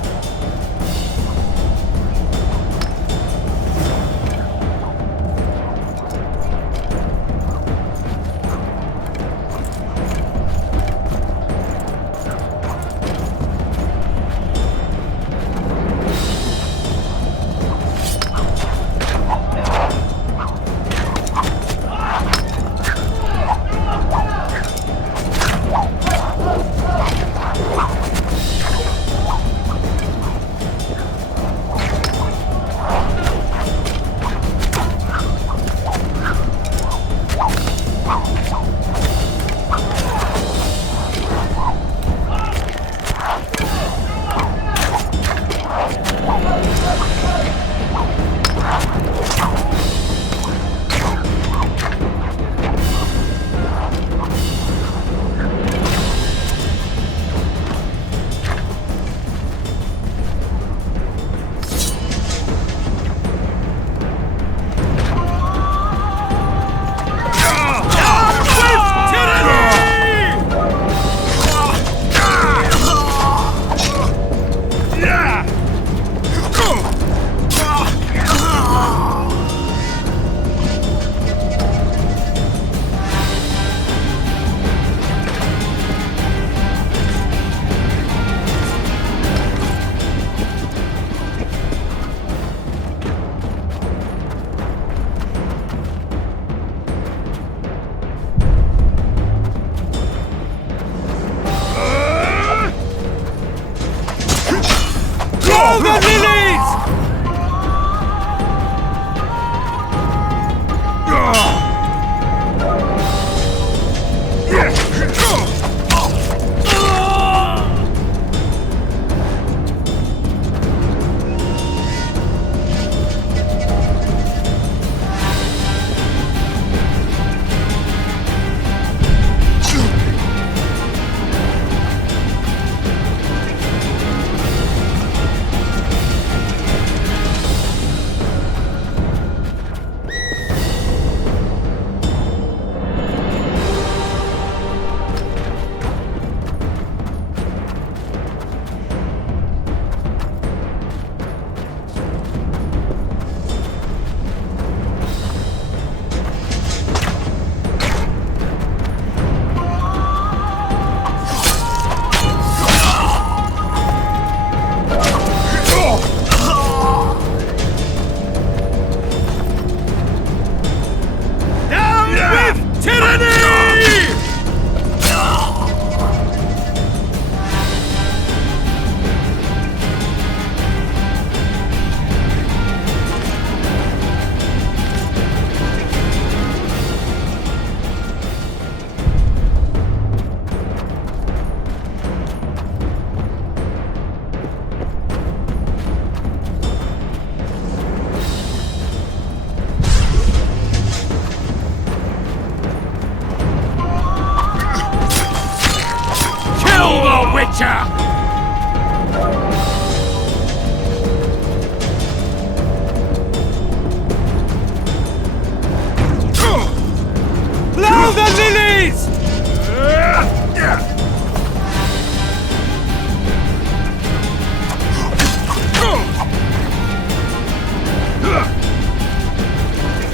Blow the lilies!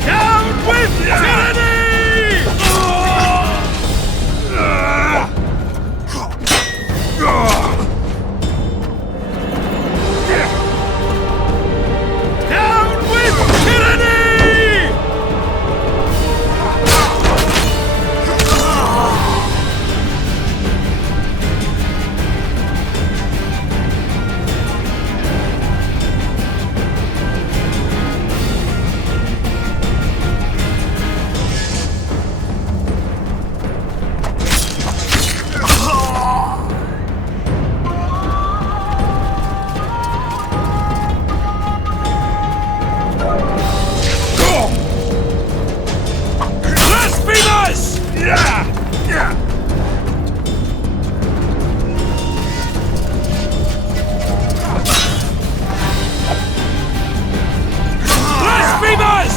Down with tyranny! Down with tyranny! Blasphemous! Blasphemous!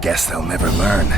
Guess they'll never learn.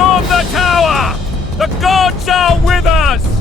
Storm the tower! The gods are with us!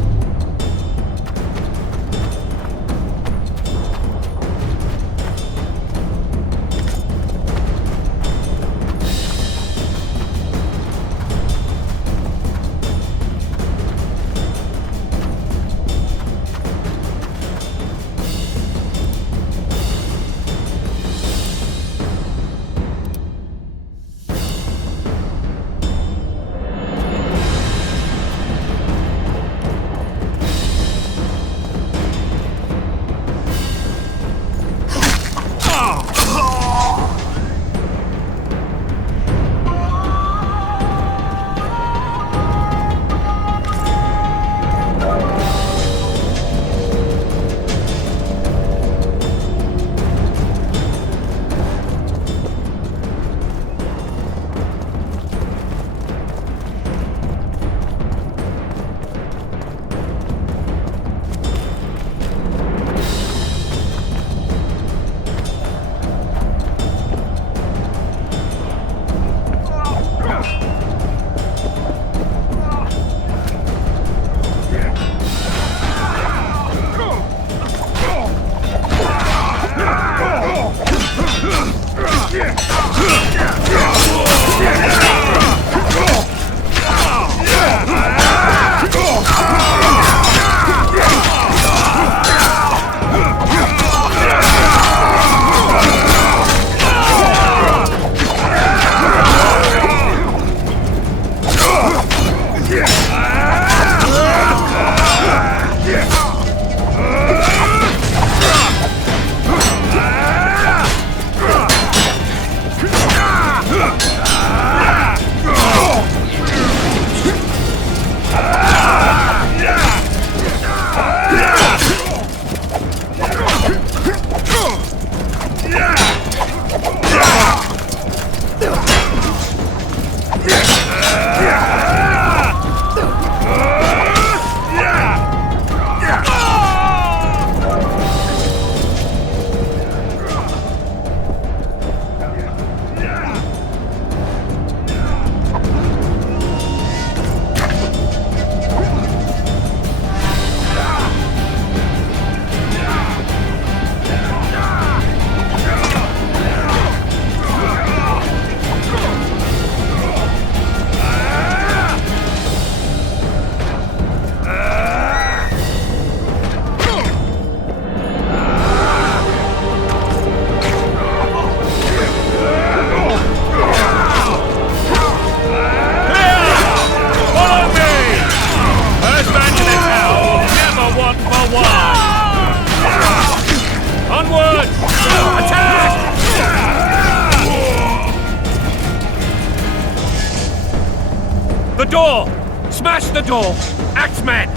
The door! Smash the door! Axemen!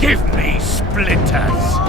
Give me splinters!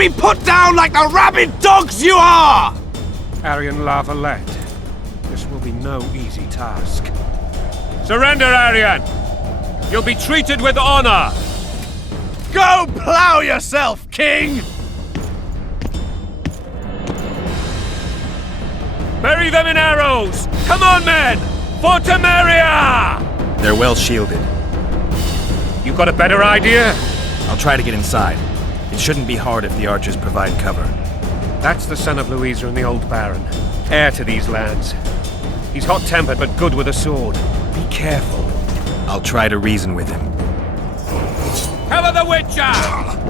be put down like the rabid dogs you are! Aryan Lava-led. This will be no easy task. Surrender, Aryan! You'll be treated with honor! Go plow yourself, King! Bury them in arrows! Come on, men! For Temeria! They're well shielded. You got a better idea? I'll try to get inside. It shouldn't be hard if the archers provide cover. That's the son of Louisa and the old Baron. Heir to these lands. He's hot-tempered but good with a sword. Be careful. I'll try to reason with him. Hell of the Witcher!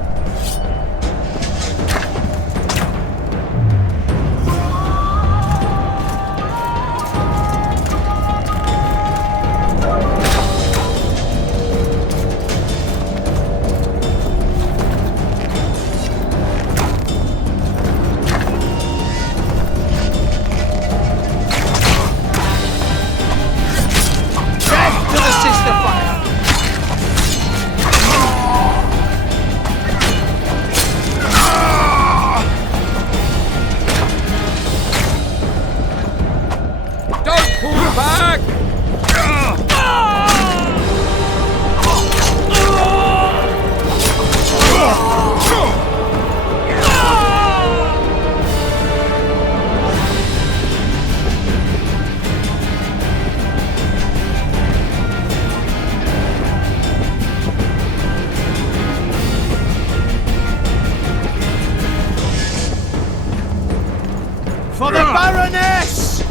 For the Baroness!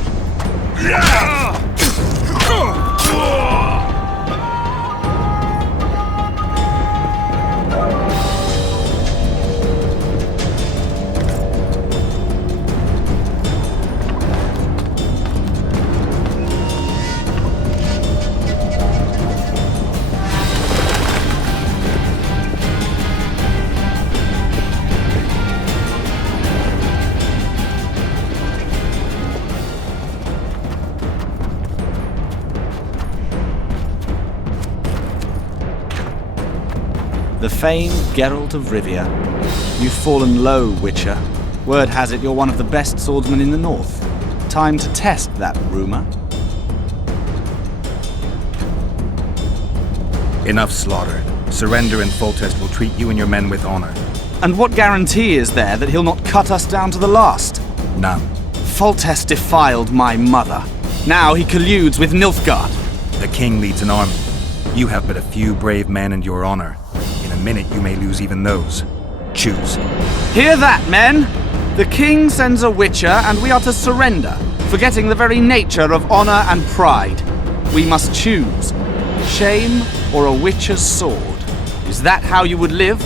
The famed Geralt of Rivia. You've fallen low, Witcher. Word has it you're one of the best swordsmen in the north. Time to test that rumor. Enough slaughter. Surrender and Foltest will treat you and your men with honor. And what guarantee is there that he'll not cut us down to the last? None. Foltest defiled my mother. Now he colludes with Nilfgaard. The king leads an army. You have but a few brave men and your honor. In a minute you may lose even those. Choose. Hear that, men! The king sends a Witcher and we are to surrender, forgetting the very nature of honor and pride. We must choose. Shame or a Witcher's sword. Is that how you would live?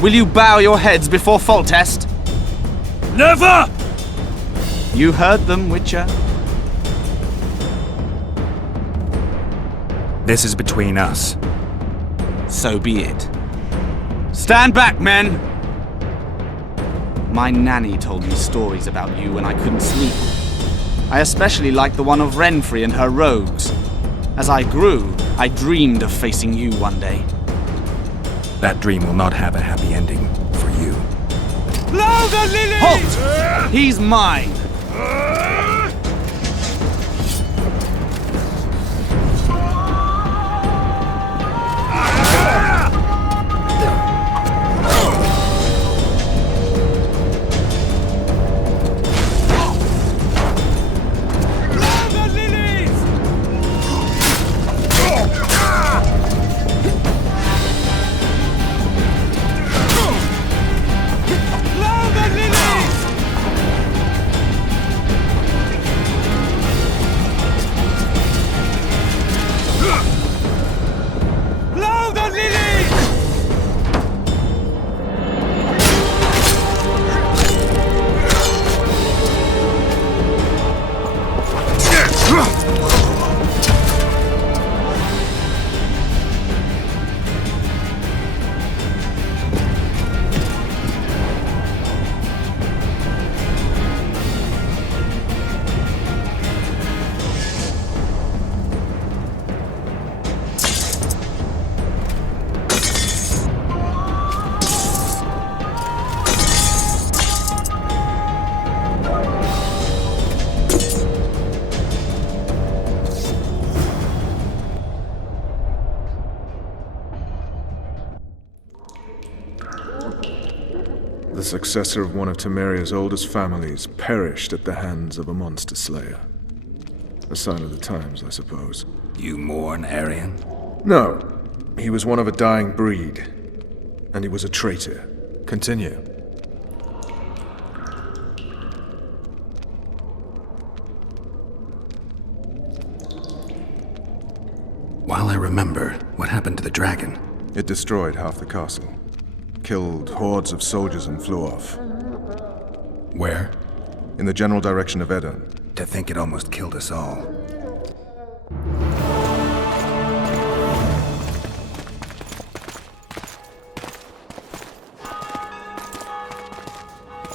Will you bow your heads before Foltest? Never! You heard them, Witcher. This is between us. So be it. Stand back, men! My nanny told me stories about you when I couldn't sleep. I especially liked the one of Renfrey and her rogues. As I grew, I dreamed of facing you one day. That dream will not have a happy ending for you. Blow the lilies! Halt! He's mine! successor of one of Temeria's oldest families, perished at the hands of a monster slayer. A sign of the times, I suppose. You mourn Arian? No. He was one of a dying breed. And he was a traitor. Continue. While I remember, what happened to the dragon? It destroyed half the castle. Killed hordes of soldiers and flew off. Where? In the general direction of Edon. To think it almost killed us all.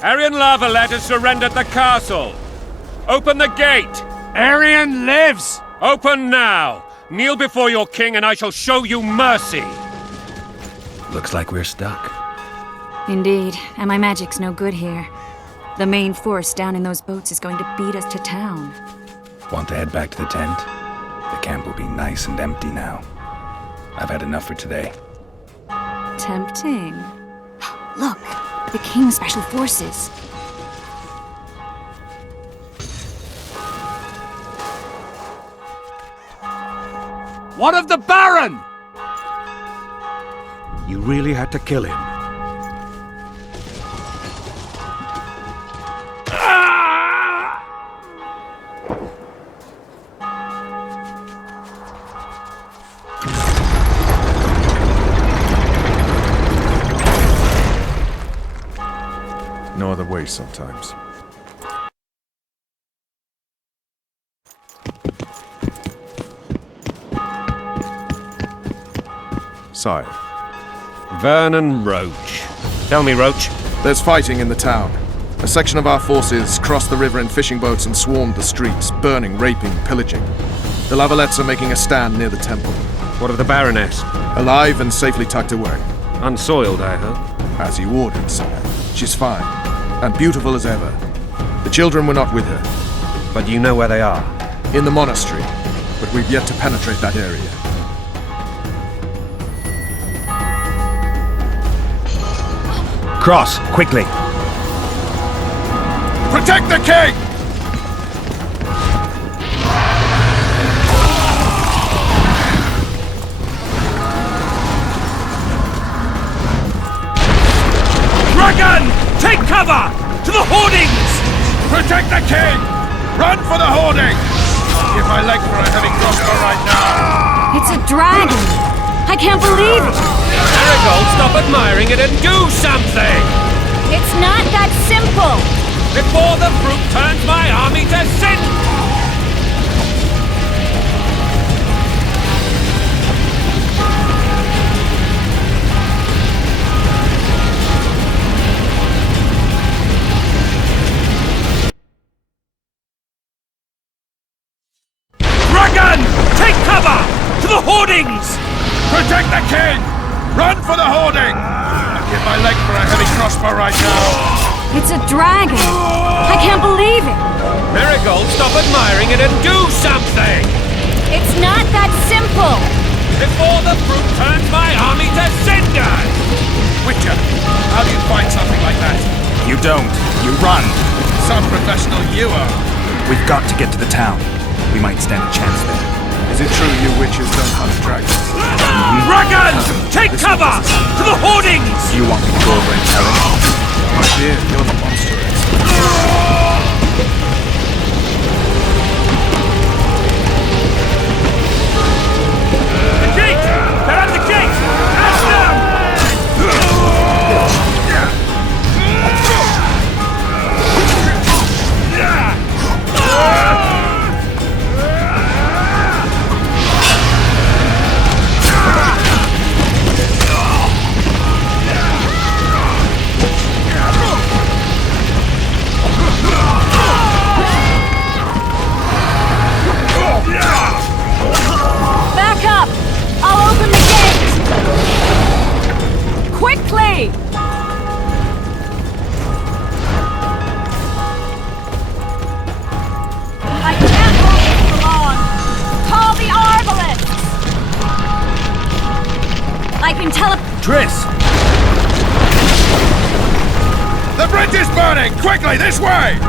Arian Lavalet has surrendered the castle. Open the gate. Arian lives! Open now. Kneel before your king and I shall show you mercy. Looks like we're stuck. Indeed, and my magic's no good here. The main force down in those boats is going to beat us to town. Want to head back to the tent? The camp will be nice and empty now. I've had enough for today. Tempting. Look, the King's Special Forces. What of the Baron? You really had to kill him. No other way sometimes. Sire. Vernon Roach. Tell me, Roach. There's fighting in the town. A section of our forces crossed the river in fishing boats and swarmed the streets, burning, raping, pillaging. The Lavalets are making a stand near the temple. What of the Baroness? Alive and safely tucked away. Unsoiled, I hope. As you ordered, sire. She's fine, and beautiful as ever. The children were not with her. But you know where they are? In the monastery, but we've yet to penetrate that area. Cross, quickly! Protect the king! Dragon! Take cover! To the hoardings! Protect the king! Run for the hoarding! I'll give my leg for a heavy crossbow right now! It's a dragon! I can't believe it! Marigold, stop admiring it and do something! It's not that simple! Before the fruit turns my army to sin! Dragon! Take cover! To the hoardings! Protect the king! Run for the hoarding! I'll give my leg for a heavy crossbow right now! It's a dragon! I can't believe it! Marigold, stop admiring it and do something! It's not that simple! Before the fruit turns my army to cinders! Witcher, how do you fight something like that? You don't. You run. Some professional you are. We've got to get to the town. We might stand a chance there. Is it true you witches don't hunt dragons? Dragon! Take cover! To the hoardings! Do you want me to go over and tell him? My dear, you're the monster expert. The gate! They're at the gate! Ash Back up! I'll open the gate! Quickly! I can't hold this for long! Call the Arbalists! I can Triss! bridge is burning! Quickly, this way!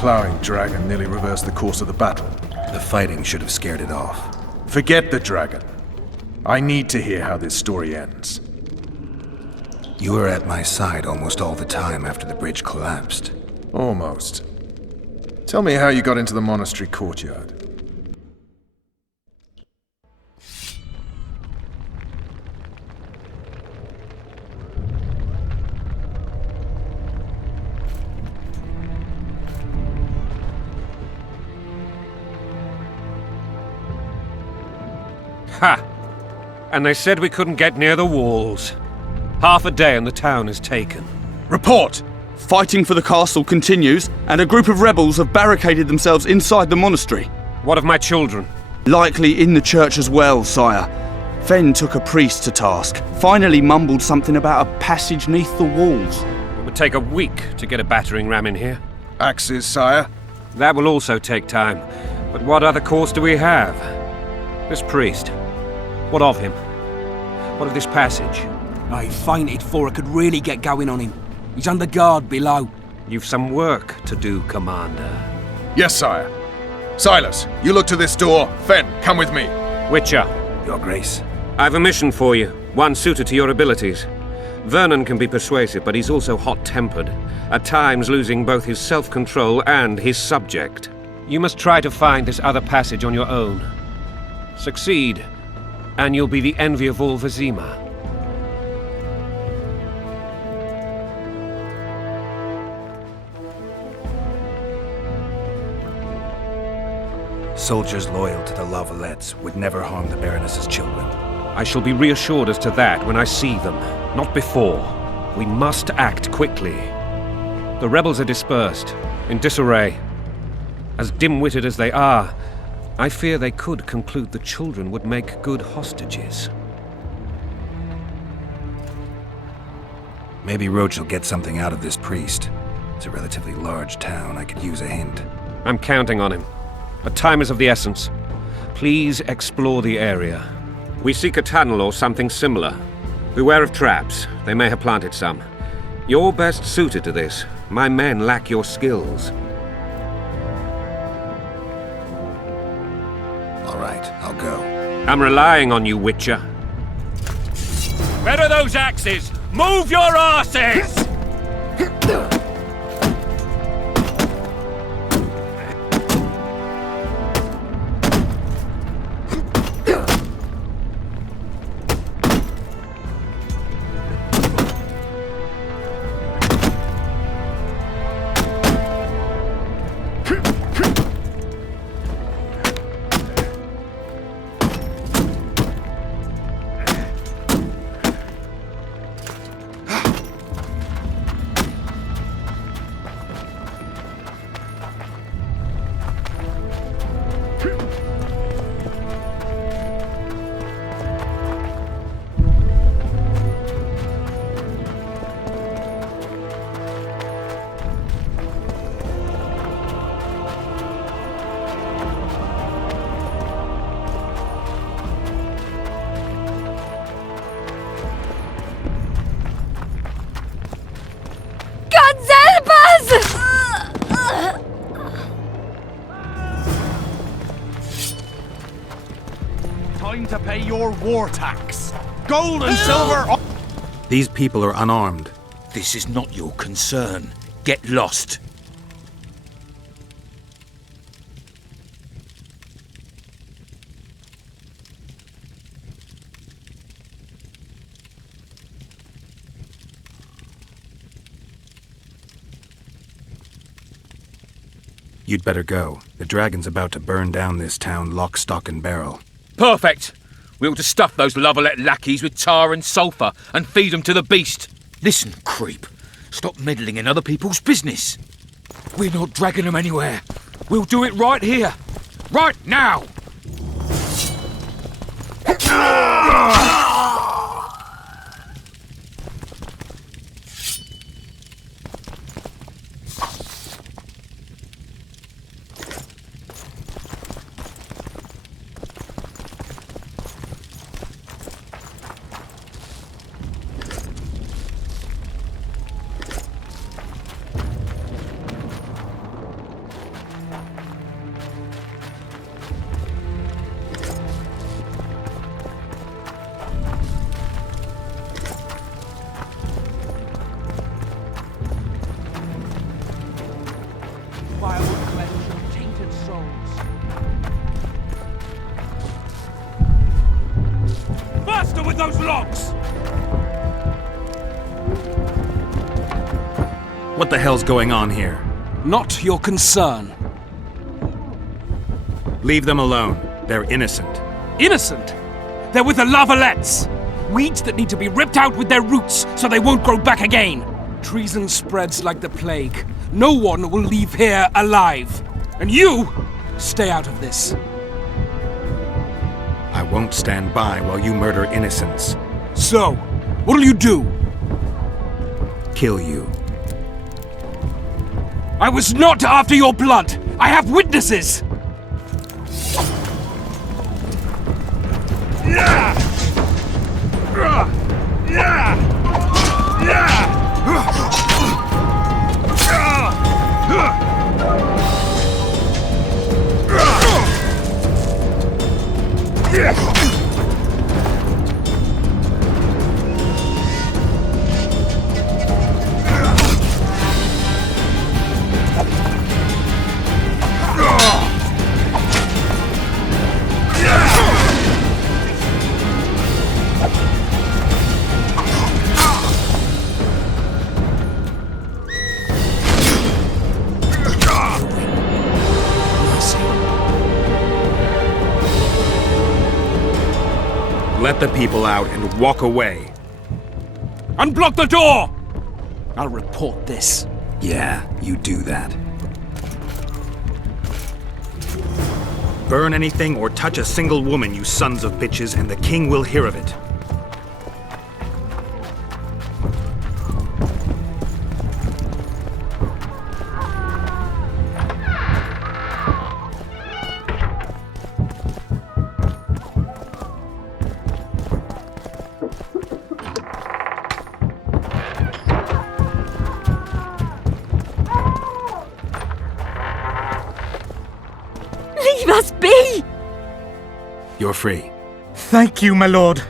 Plowing dragon nearly reversed the course of the battle. The fighting should have scared it off. Forget the dragon. I need to hear how this story ends. You were at my side almost all the time after the bridge collapsed. Almost. Tell me how you got into the monastery courtyard. Ha! And they said we couldn't get near the walls. Half a day and the town is taken. Report! Fighting for the castle continues, and a group of rebels have barricaded themselves inside the monastery. What of my children? Likely in the church as well, sire. Fen took a priest to task, finally mumbled something about a passage neath the walls. It would take a week to get a battering ram in here. Axes, sire? That will also take time. But what other course do we have? This priest. What of him? What of this passage? I fainted before I could really get going on him. He's under guard below. You've some work to do, Commander. Yes, sire. Silas, you look to this door. Fen, come with me. Witcher. Your Grace. I've a mission for you, one suited to your abilities. Vernon can be persuasive, but he's also hot-tempered, at times losing both his self-control and his subject. You must try to find this other passage on your own. Succeed, and you'll be the envy of all Vizima. Soldiers loyal to the Lavalettes would never harm the Baroness's children. I shall be reassured as to that when I see them, not before. We must act quickly. The rebels are dispersed, in disarray. As dim-witted as they are, I fear they could conclude the children would make good hostages. Maybe Roach will get something out of this priest. It's a relatively large town. I could use a hint. I'm counting on him. But time is of the essence. Please explore the area. We seek a tunnel or something similar. Beware of traps. They may have planted some. You're best suited to this. My men lack your skills. All right, I'll go. I'm relying on you, Witcher. Where are those axes? Move your asses! Time to pay your war tax. Gold and silver. These people are unarmed. This is not your concern. Get lost. You'd better go. The dragon's about to burn down this town lock, stock, and barrel. Perfect! We ought to stuff those Lavalette lackeys with tar and sulphur and feed them to the beast. Listen, creep. Stop meddling in other people's business. We're not dragging them anywhere. We'll do it right here. Right now! With those logs! What the hell's going on here? Not your concern. Leave them alone. They're innocent. Innocent? They're with the lavalettes! Weeds that need to be ripped out with their roots so they won't grow back again. Treason spreads like the plague. No one will leave here alive. And you, stay out of this. I won't stand by while you murder innocents. So, what'll you do? Kill you. I was not after your blood! I have witnesses! Let the people out and walk away. Unblock the door! I'll report this. Yeah, you do that. Burn anything or touch a single woman, you sons of bitches, and the king will hear of it. Leave us be! You're free. Thank you, my lord.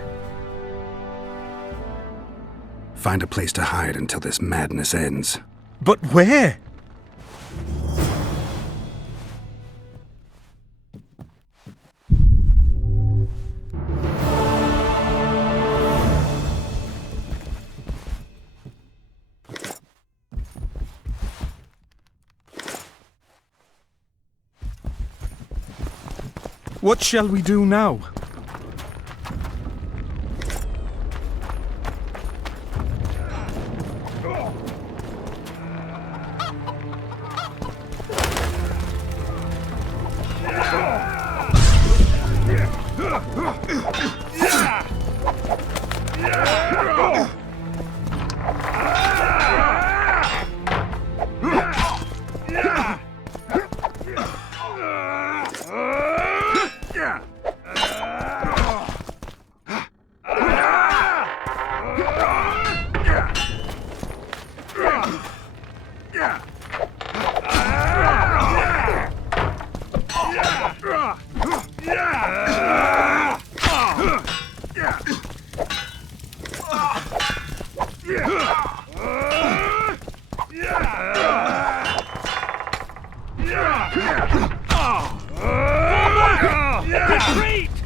Find a place to hide until this madness ends. But where? What shall we do now?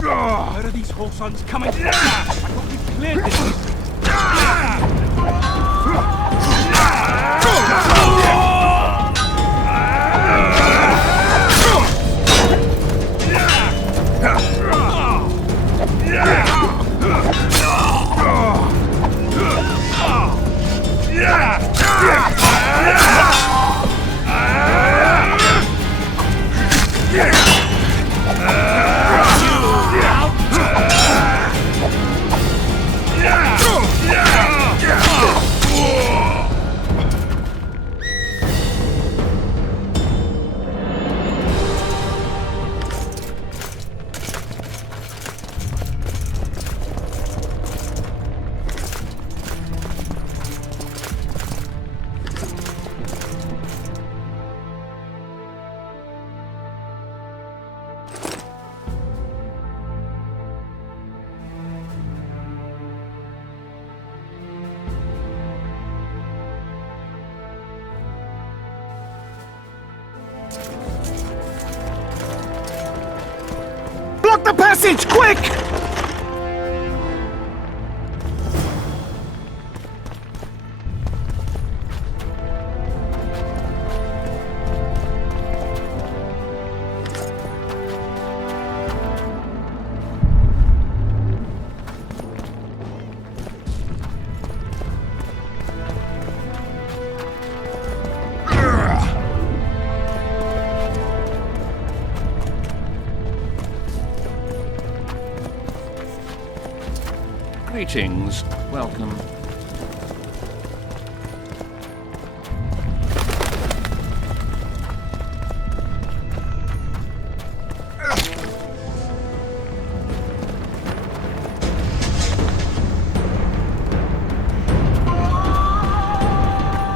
Where are these whoresons coming from? I thought we cleared this. Block the passage, quick! Greetings. Welcome.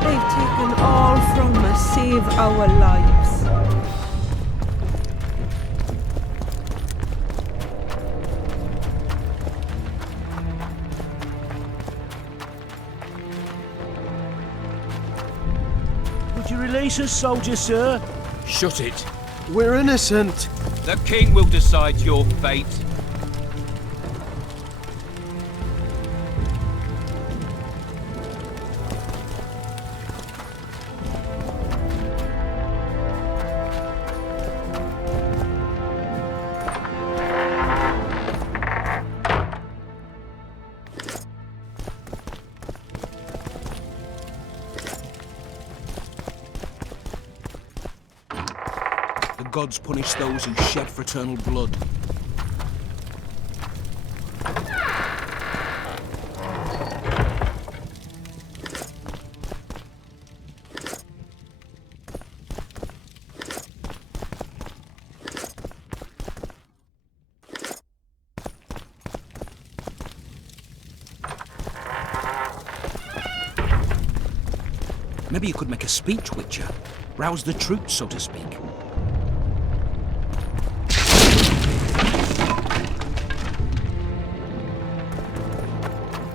They've taken all from us, save our lives. Would you release us, soldier, sir? Shut it. We're innocent. The king will decide your fate. The gods punish those who shed fraternal blood. Maybe you could make a speech, Witcher. Rouse the troops, so to speak.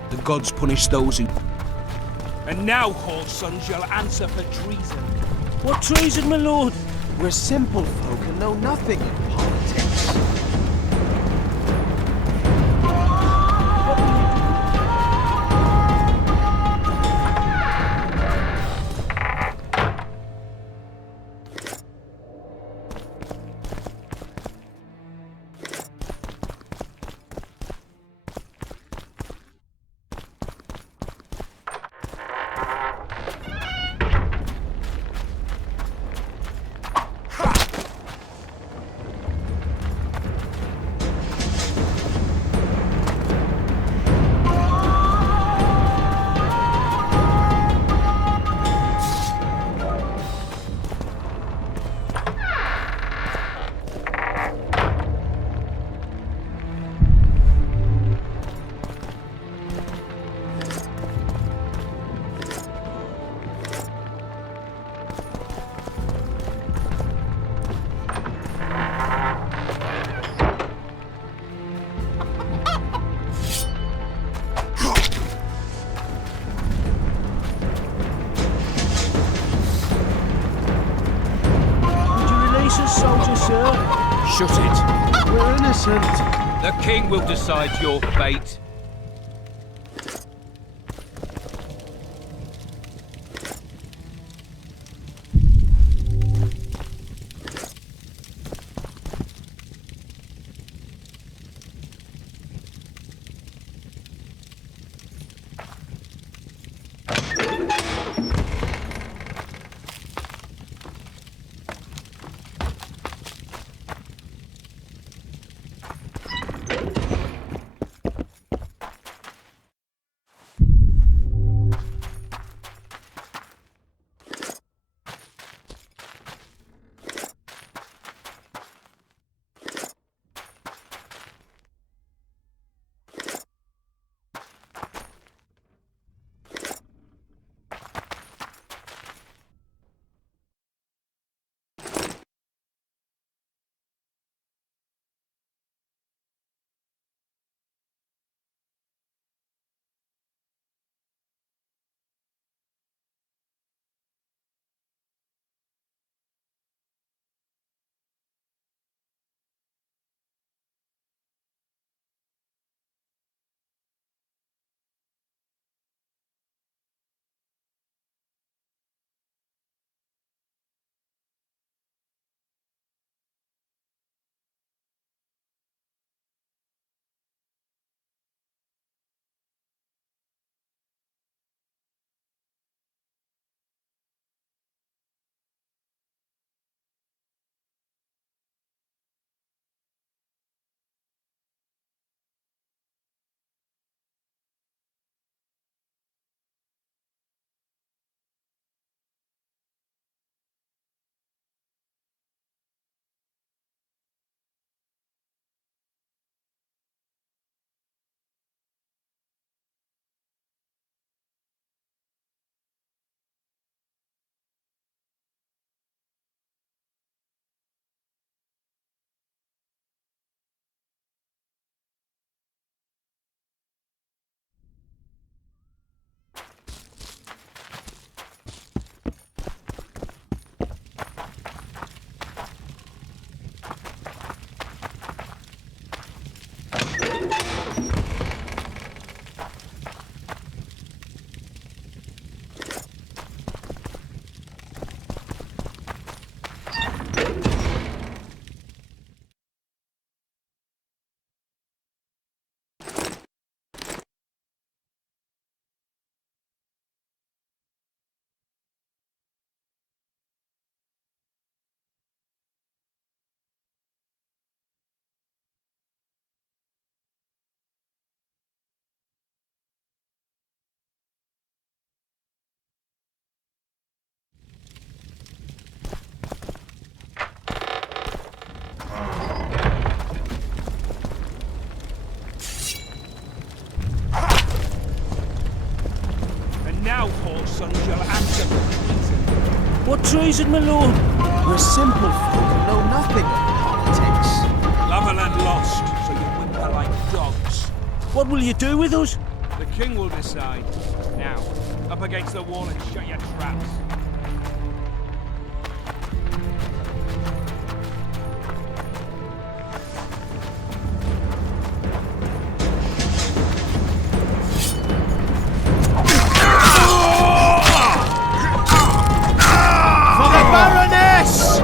The gods punish those who... And now, whoresons, you'll answer for treason. What treason, my lord? We're simple folk and know nothing in politics. Soldier, sir. Shut it. We're innocent. The king will decide your fate. treason, my lord? We're simple folk and know nothing of politics. Laverland lost, so you whimper like dogs. What will you do with us? The king will decide. Now, up against the wall and shut your traps. For the Baroness!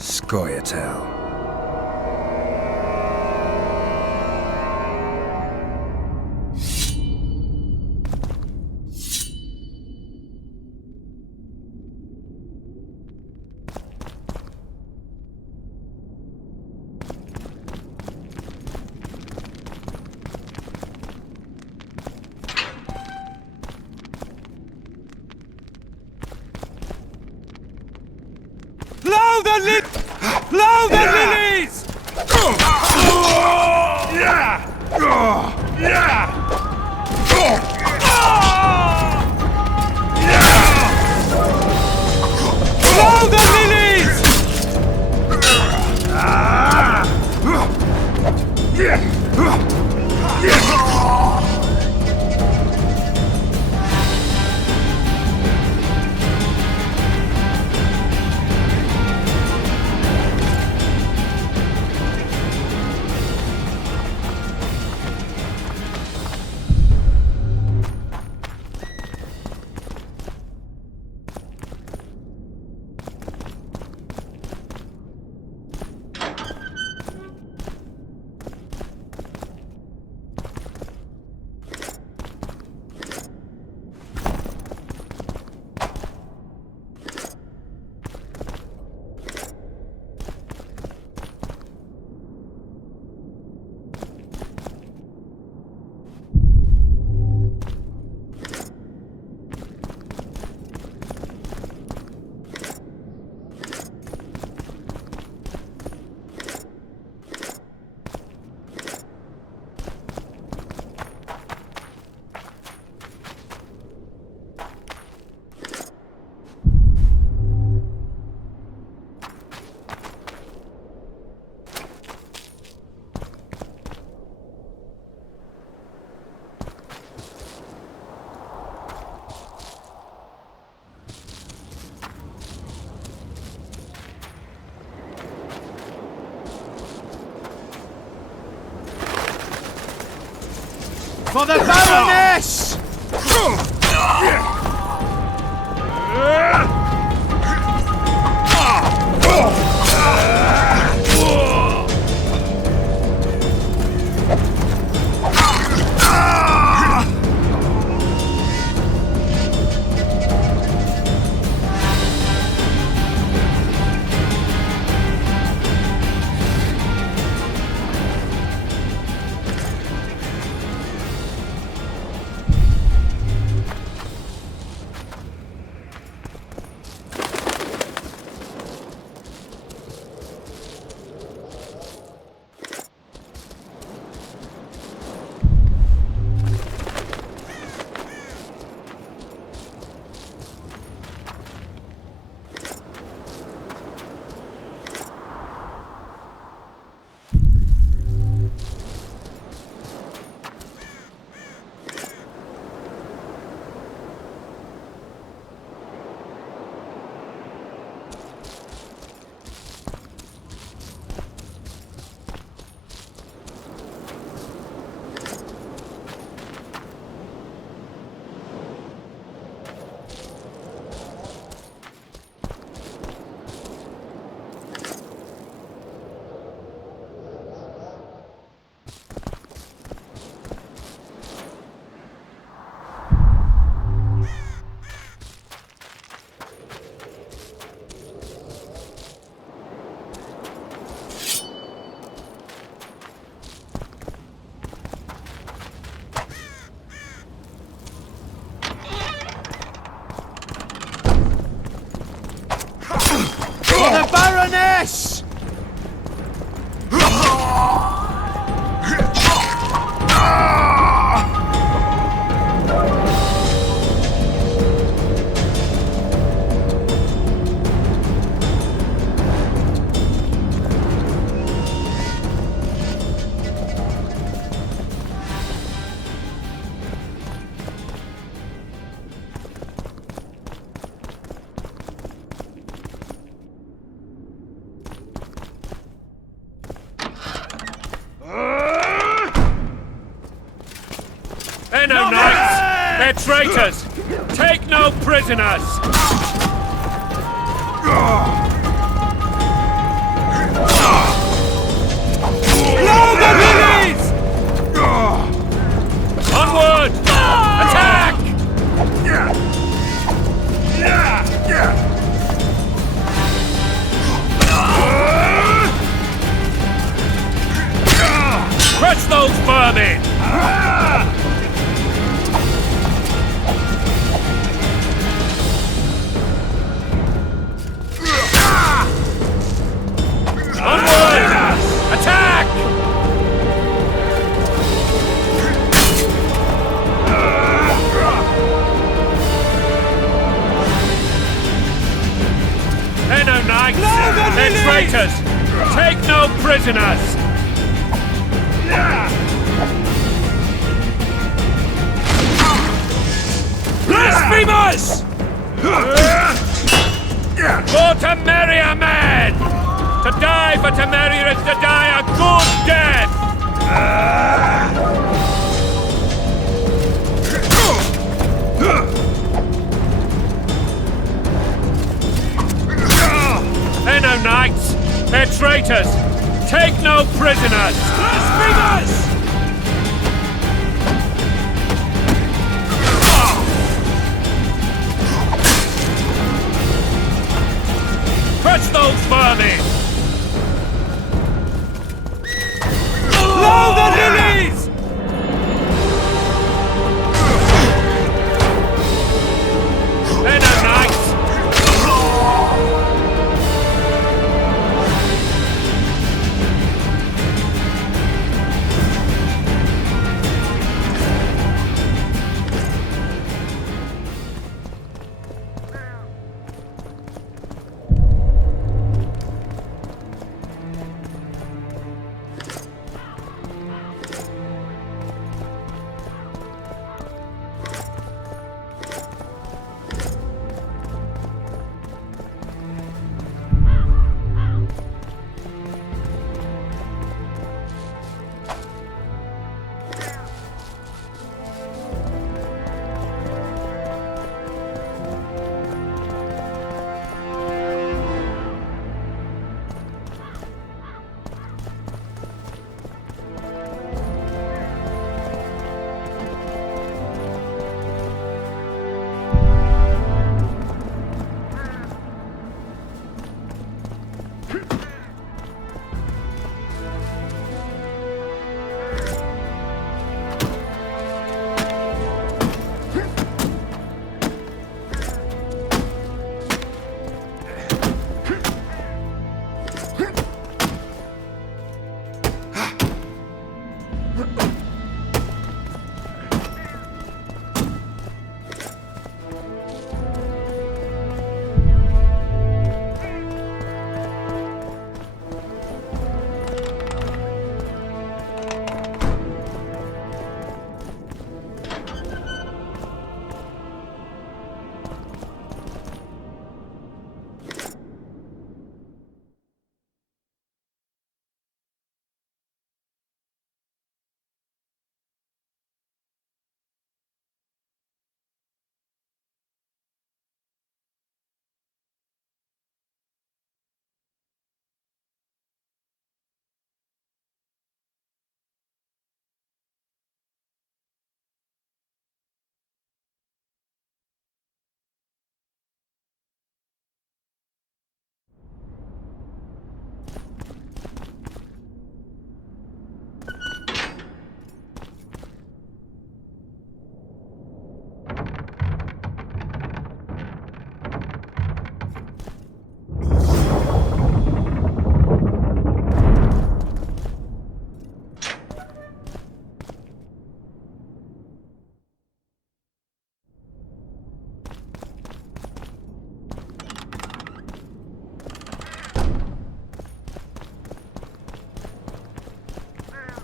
Scoia'tael. Blow the lilies! Blow the lilies! For the Baroness! The Baroness! They're no knights! They're traitors! Take no prisoners! vermin! Onward! Attack! They're no knights! They're traitors! Take no prisoners! Blasphemers! For Temeria, men! To die for Temeria is to die a good death! They're no knights! They're traitors! Take no prisoners! Blasphemers! Crush those vermin! Blow the lilies! They're no knights!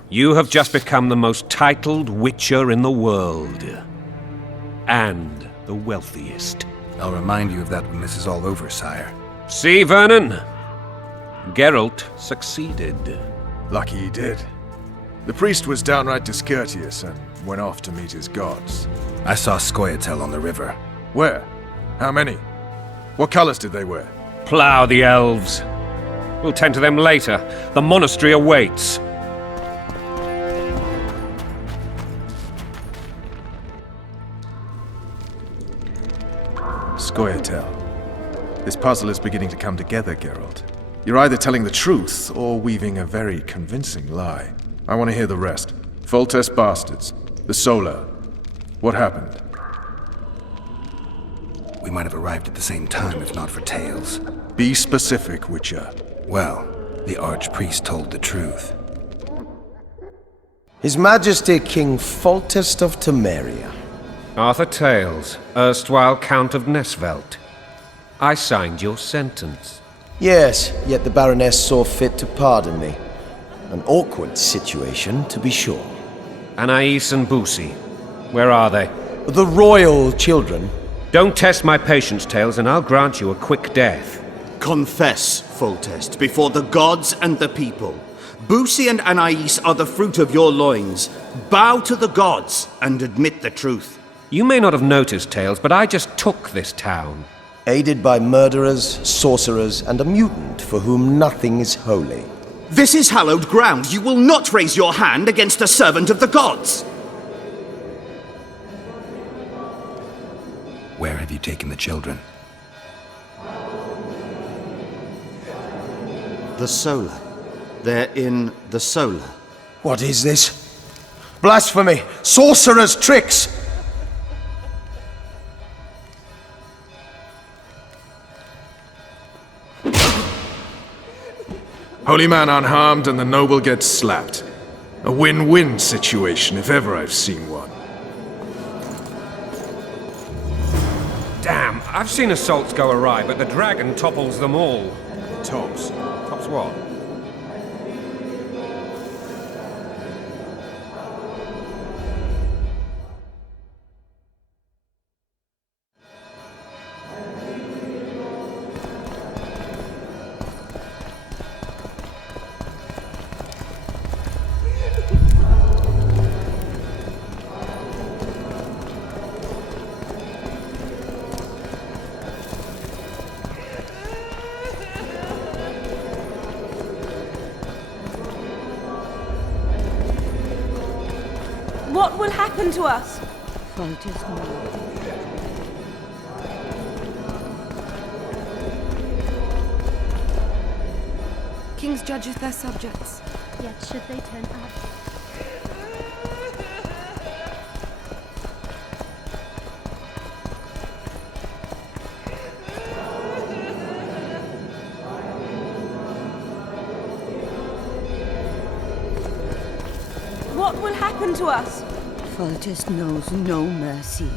You have just become the most titled witcher in the world. And the wealthiest. I'll remind you of that when this is all over, sire. See, Vernon? Geralt succeeded. Lucky he did. The priest was downright discourteous and went off to meet his gods. I saw Scoia'tael on the river. Where? How many? What colors did they wear? Plough the elves. We'll tend to them later. The monastery awaits. Scoia'tael. This puzzle is beginning to come together, Geralt. You're either telling the truth or weaving a very convincing lie. I want to hear the rest. Foltest bastards. The Solar. What happened? We might have arrived at the same time if not for Tales. Be specific, Witcher. Well, the Archpriest told the truth. His Majesty King Foltest of Temeria. Arthur Tales, erstwhile Count of Nesvelt. I signed your sentence. Yes, yet the Baroness saw fit to pardon me. An awkward situation, to be sure. Anais and Boussy, where are they? The royal children. Don't test my patience, Tales, and I'll grant you a quick death. Confess, Foltest, before the gods and the people. Boussy and Anais are the fruit of your loins. Bow to the gods and admit the truth. You may not have noticed, Tales, but I just took this town. Aided by murderers, sorcerers, and a mutant for whom nothing is holy. This is hallowed ground. You will not raise your hand against a servant of the gods. Where have you taken the children? The Solar. They're in the Solar. What is this? Blasphemy! Sorcerer's tricks! Holy man unharmed and the noble gets slapped. A win-win situation, if ever I've seen one. Damn, I've seen assaults go awry, but the dragon topples them all. Tops? Tops what? What will happen to us? Kings judgeth their subjects. Yet should they turn out. What will happen to us? Foltest knows no mercy.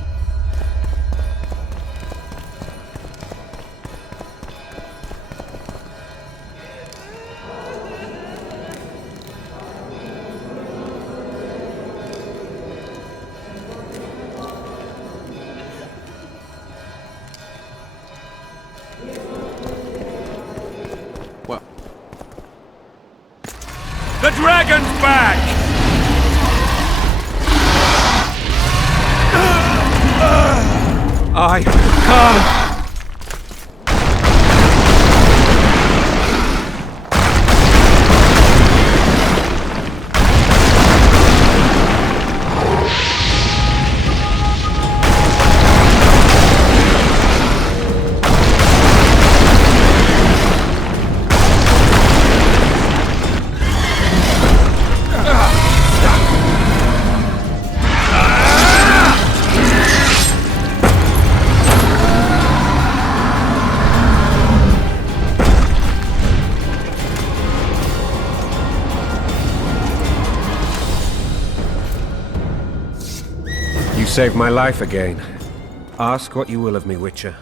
Well, the dragon's back! I can't! Saved my life again. Ask what you will of me, Witcher.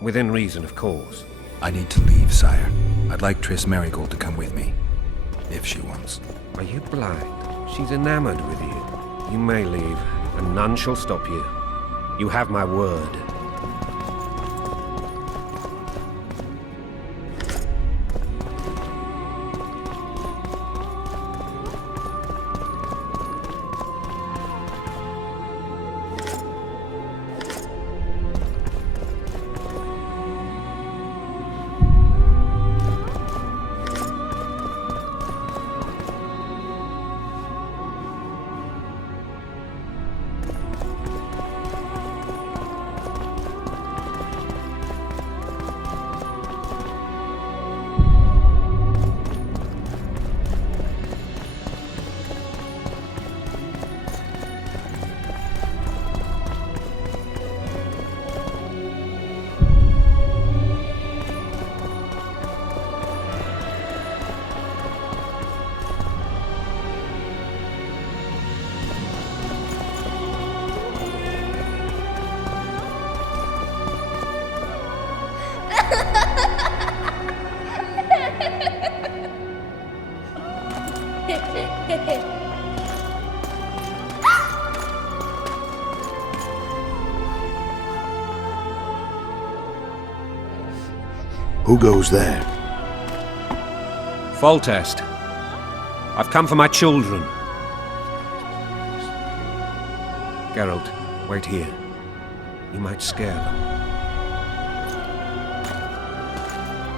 Within reason, of course. I need to leave, sire. I'd like Triss Merigold to come with me. If she wants. Are you blind? She's enamored with you. You may leave, and none shall stop you. You have my word. Who goes there? Foltest. I've come for my children. Geralt, wait here. You might scare them.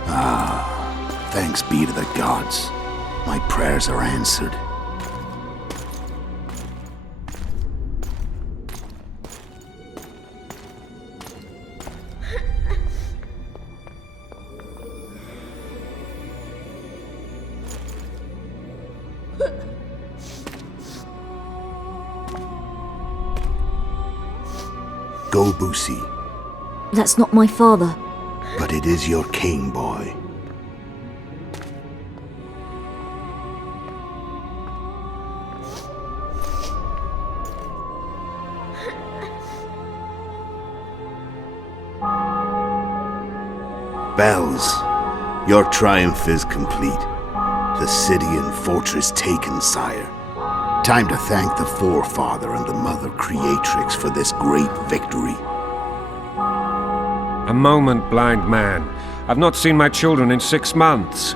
Ah, thanks be to the gods. My prayers are answered. Go, Boosie. That's not my father. But it is your king, boy. Bells, your triumph is complete. The city and fortress taken, sire. Time to thank the Forefather and the Mother Creatrix for this great victory. A moment, blind man. I've not seen my children in 6 months.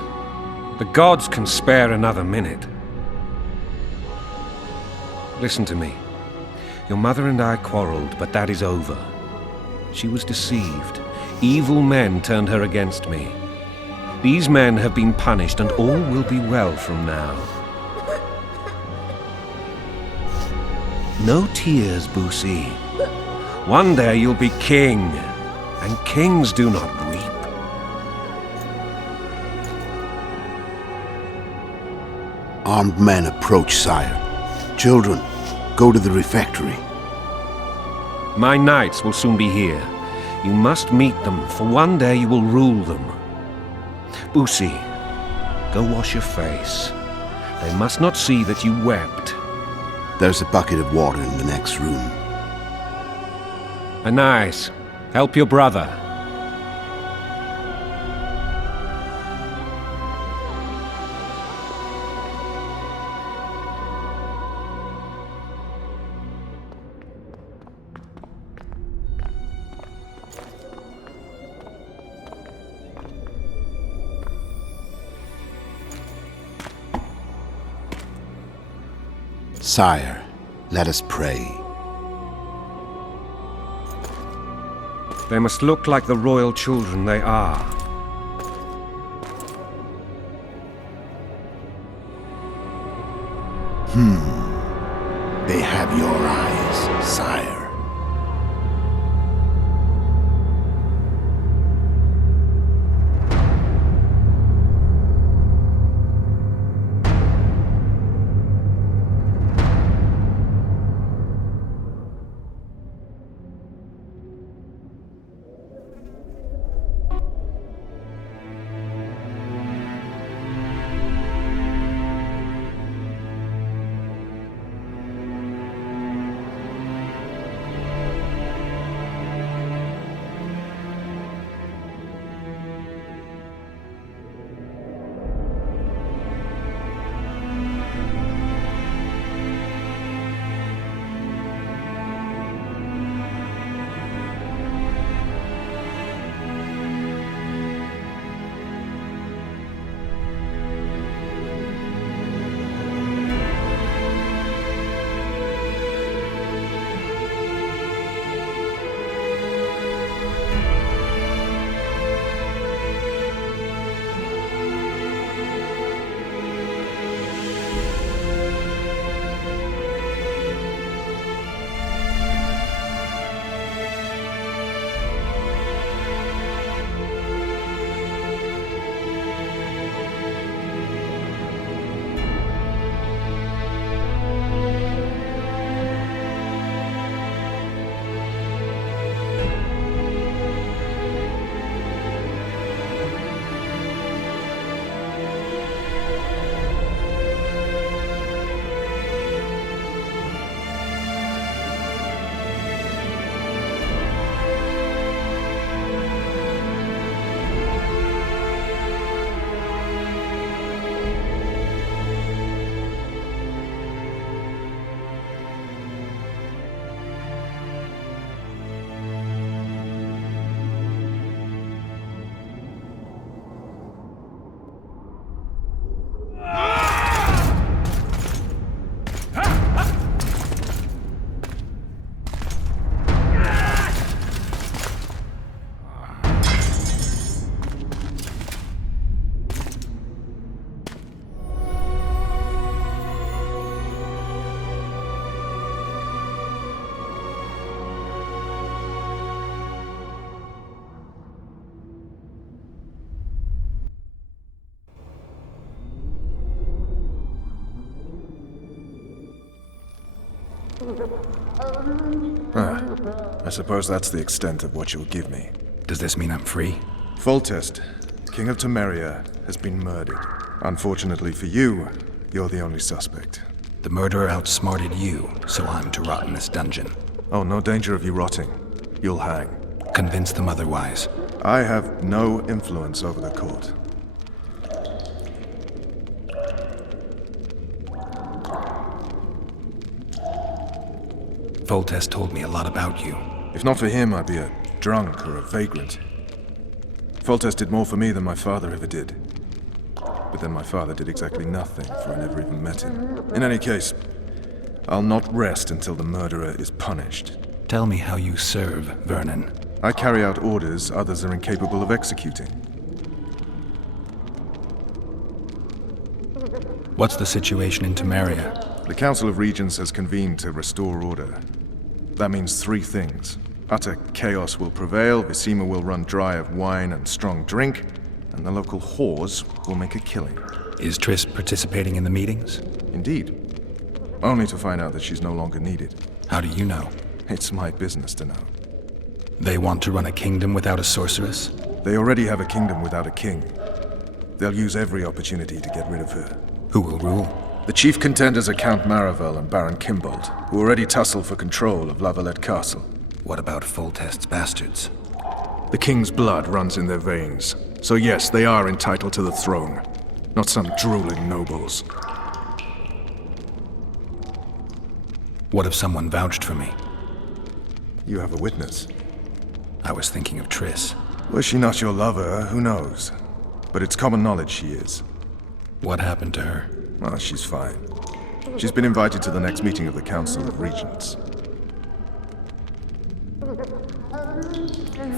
The gods can spare another minute. Listen to me. Your mother and I quarreled, but that is over. She was deceived. Evil men turned her against me. These men have been punished, and all will be well from now. No tears, Boosie. One day you'll be king, and kings do not weep. Armed men approach, sire. Children, go to the refectory. My knights will soon be here. You must meet them, for one day you will rule them. Boosie, go wash your face. They must not see that you wept. There's a bucket of water in the next room. Anais, help your brother. Sire, let us pray. They must look like the royal children they are. They have your eyes, sire. I suppose that's the extent of what you'll give me. Does this mean I'm free? Foltest, King of Temeria, has been murdered. Unfortunately for you, you're the only suspect. The murderer outsmarted you, so I'm to rot in this dungeon. Oh, no danger of you rotting. You'll hang. Convince them otherwise. I have no influence over the court. Foltest told me a lot about you. If not for him, I'd be a drunk or a vagrant. Foltest did more for me than my father ever did. But then my father did exactly nothing, for I never even met him. In any case, I'll not rest until the murderer is punished. Tell me how you serve, Vernon. I carry out orders others are incapable of executing. What's the situation in Temeria? The Council of Regents has convened to restore order. That means three things. Utter chaos will prevail, Visima will run dry of wine and strong drink, and the local whores will make a killing. Is Triss participating in the meetings? Indeed. Only to find out that she's no longer needed. How do you know? It's my business to know. They want to run a kingdom without a sorceress? They already have a kingdom without a king. They'll use every opportunity to get rid of her. Who will rule? The chief contenders are Count Maravel and Baron Kimbold, who already tussle for control of Lavalette Castle. What about Foltest's bastards? The king's blood runs in their veins. So yes, they are entitled to the throne. Not some drooling nobles. What if someone vouched for me? You have a witness. I was thinking of Triss. Was she not your lover? Who knows? But it's common knowledge she is. What happened to her? Oh, she's fine. She's been invited to the next meeting of the Council of Regents.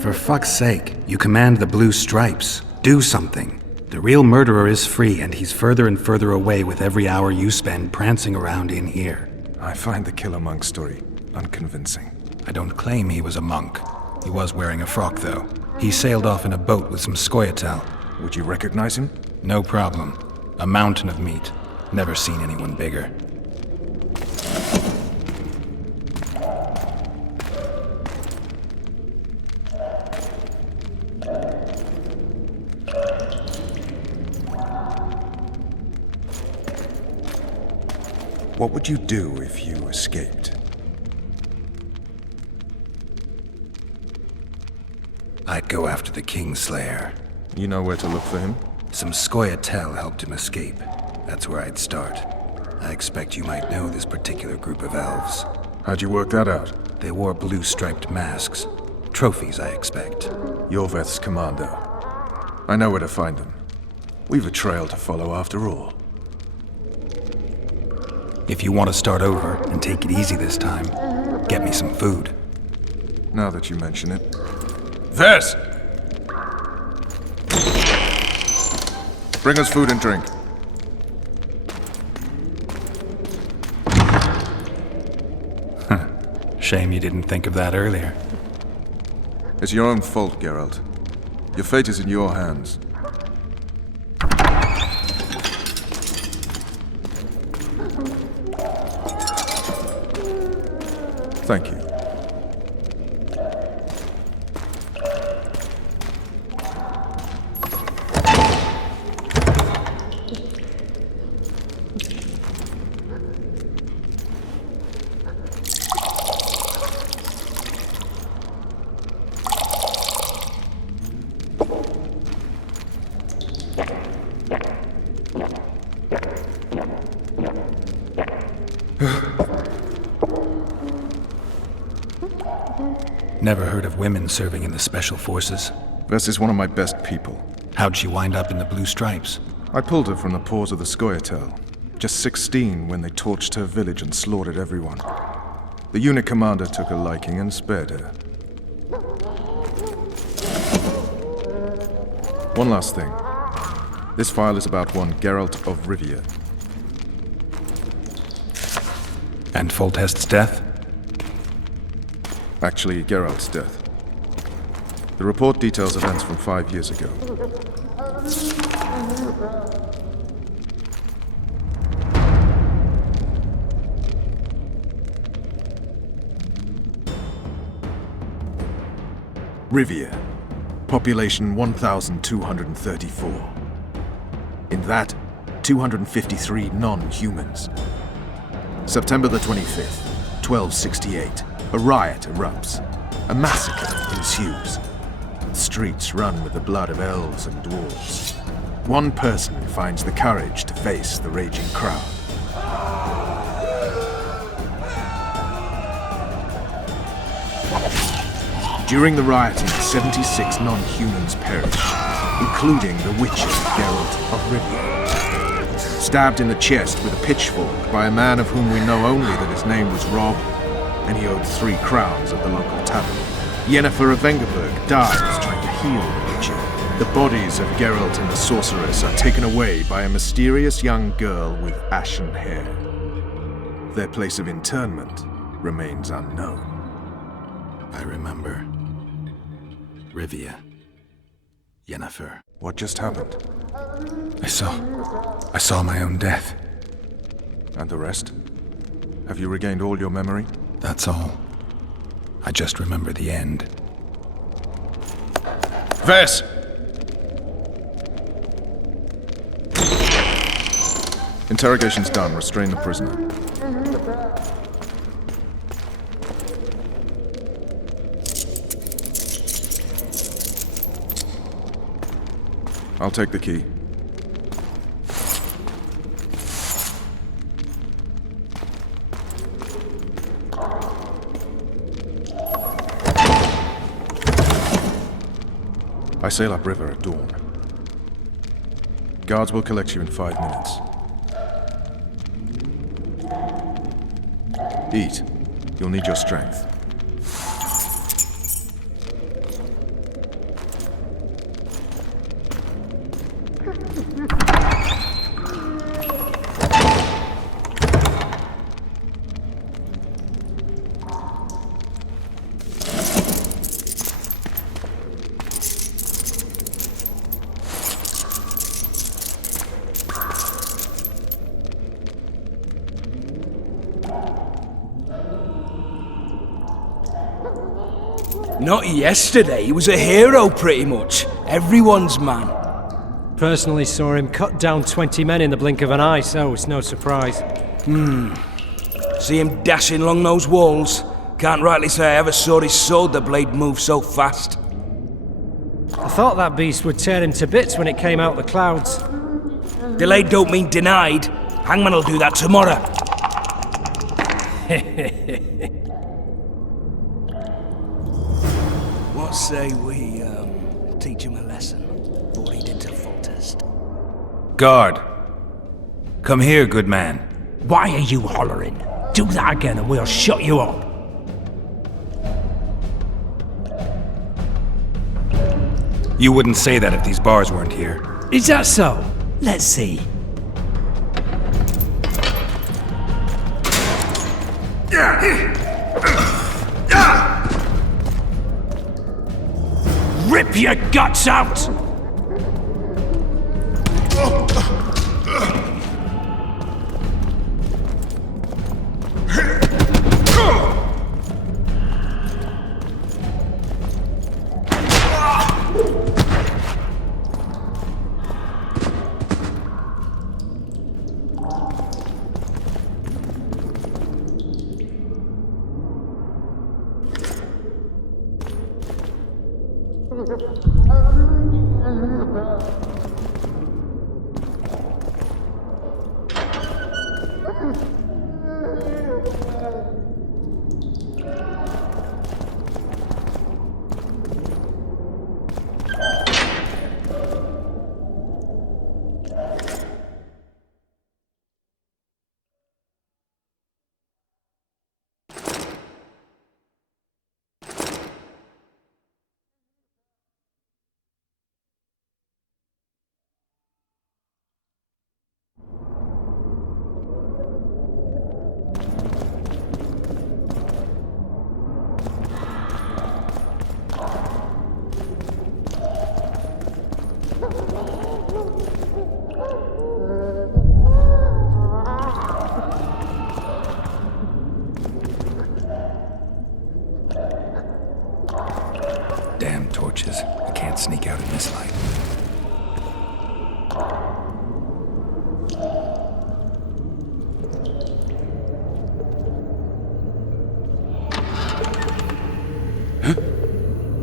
For fuck's sake, you command the Blue Stripes. Do something. The real murderer is free, and he's further and further away with every hour you spend prancing around in here. I find the Killer Monk story unconvincing. I don't claim he was a monk. He was wearing a frock, though. He sailed off in a boat with some Scoia'tael. Would you recognize him? No problem. A mountain of meat. Never seen anyone bigger. What would you do if you escaped? I'd go after the Kingslayer. You know where to look for him? Some Scoia'tael helped him escape. That's where I'd start. I expect you might know this particular group of elves. How'd you work that out? They wore blue-striped masks. Trophies, I expect. Yorveth's commando. I know where to find them. We've a trail to follow after all. If you want to start over and take it easy this time, get me some food. Now that you mention it. Vess! Bring us food and drink. Shame you didn't think of that earlier. It's your own fault, Geralt. Your fate is in your hands. Thank you. Never heard of women serving in the Special Forces. Vess is one of my best people. How'd she wind up in the Blue Stripes? I pulled her from the paws of the Scoia'tael. Just 16 when they torched her village and slaughtered everyone. The unit commander took a liking and spared her. One last thing. This file is about one Geralt of Rivia. And Foltest's death? Actually, Geralt's death. The report details events from 5 years ago. Rivia. Population 1,234. In that, 253 non-humans. September the 25th, 1268. A riot erupts. A massacre ensues. The streets run with the blood of elves and dwarves. One person finds the courage to face the raging crowd. During the rioting, 76 non-humans perish, including the Witcher, Geralt of Rivia. Stabbed in the chest with a pitchfork by a man of whom we know only that his name was Rob, and he owed 3 crowns at the local tavern. Yennefer of Vengerberg dies trying to heal the Witcher. The bodies of Geralt and the sorceress are taken away by a mysterious young girl with ashen hair. Their place of interment remains unknown. I remember. Rivia. Yennefer. What just happened? I saw my own death. And the rest? Have you regained all your memory? That's all. I just remember the end. Ves! Interrogation's done. Restrain the prisoner. I'll take the key. I sail upriver at dawn. Guards will collect you in 5 minutes. Eat. You'll need your strength. Not yesterday, he was a hero pretty much. Everyone's man. Personally saw him cut down 20 men in the blink of an eye, so it's no surprise. See him dashing along those walls? Can't rightly say I ever saw his sword, the blade move so fast. I thought that beast would tear him to bits when it came out the clouds. Delayed don't mean denied. Hangman'll do that tomorrow. What say we, teach him a lesson before he did to Foltest? Guard! Come here, good man. Why are you hollering? Do that again and we'll shut you up. You wouldn't say that if these bars weren't here. Is that so? Let's see. Rip your guts out!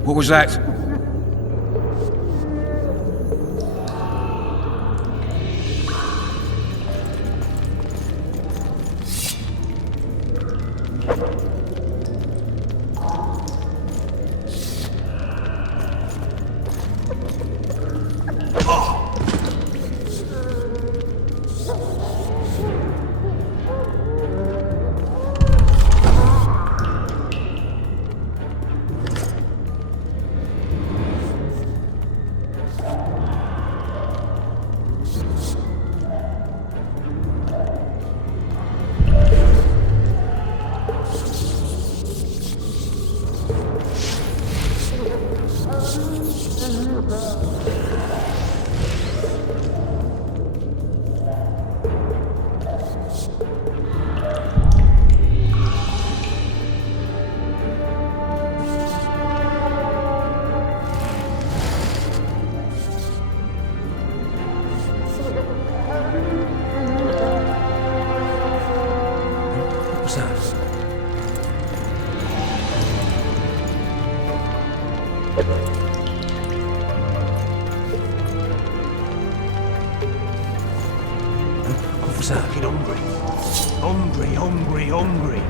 What was that? Fucking hungry. Hungry, hungry, hungry.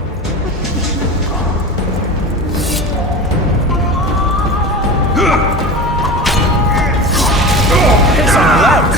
It's allowed!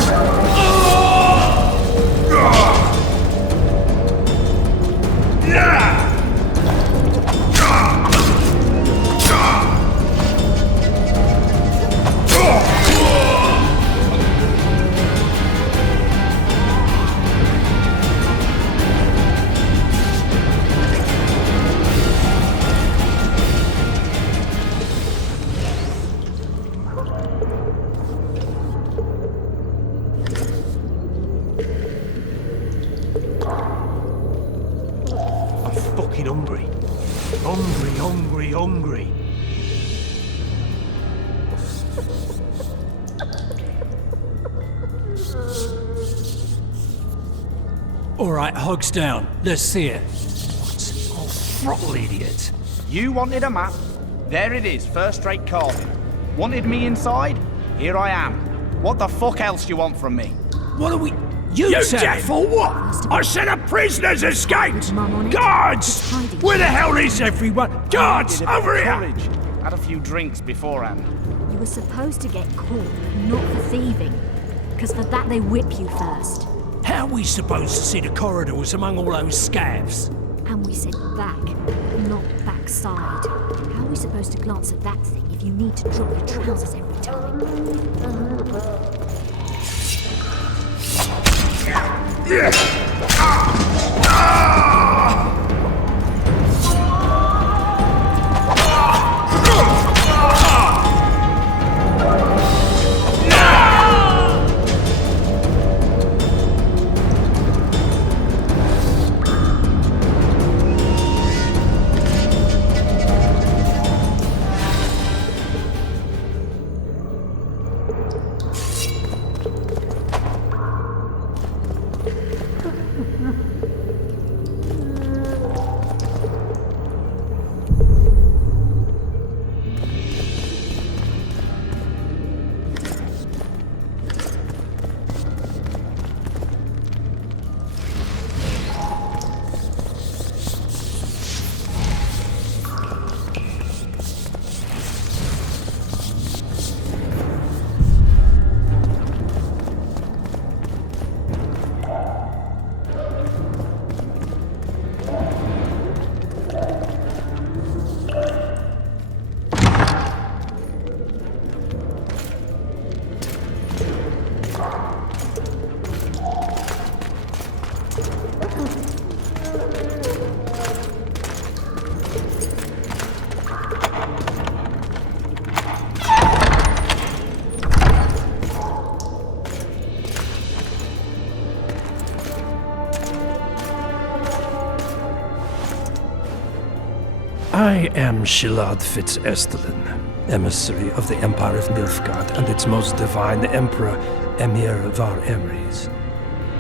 Fucking hungry. Hungry, hungry, hungry. All right, hogs down. Let's see it. What? Oh, throttle idiot. You wanted a map? There it is, first-rate carving. Wanted me inside? Here I am. What the fuck else do you want from me? What are we... You deaf or what? I said a prisoner's escaped! Guards! Where the hell is everyone? Guards, over here! Had a few drinks beforehand. You were supposed to get caught, but not for thieving. Because for that they whip you first. How are we supposed to see the corridors among all those scabs? And we said back, not backside. How are we supposed to glance at that thing if you need to drop your trousers every time? I am Shilad Fitz-Estelin, emissary of the Empire of Nilfgaard and its most divine Emperor, Emir Var Emrys.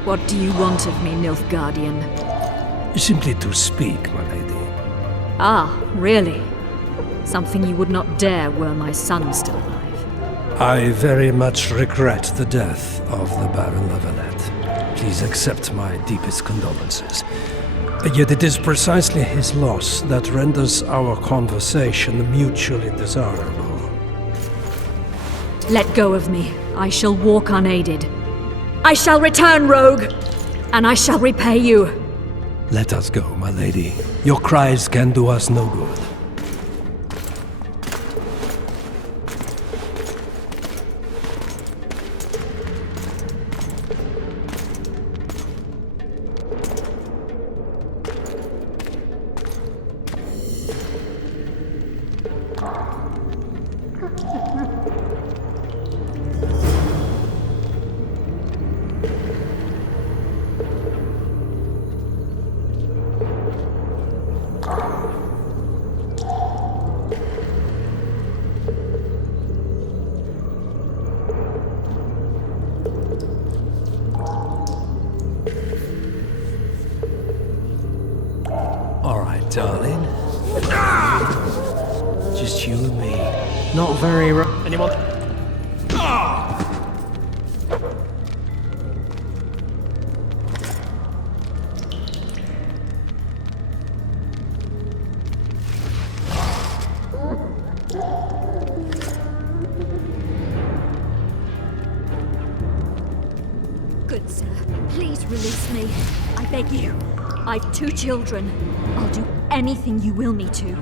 What do you want of me, Nilfgaardian? Simply to speak, my lady. Ah, really? Something you would not dare were my son still alive. I very much regret the death of the Baron Levenet. Please accept my deepest condolences. Yet it is precisely his loss that renders our conversation mutually desirable. Let go of me. I shall walk unaided. I shall return, rogue, and I shall repay you. Let us go, my lady. Your cries can do us no good. Darling. Just you and me. Not very anyone? Good sir, please release me. I beg you. I've 2 children. I'll do anything you will me to.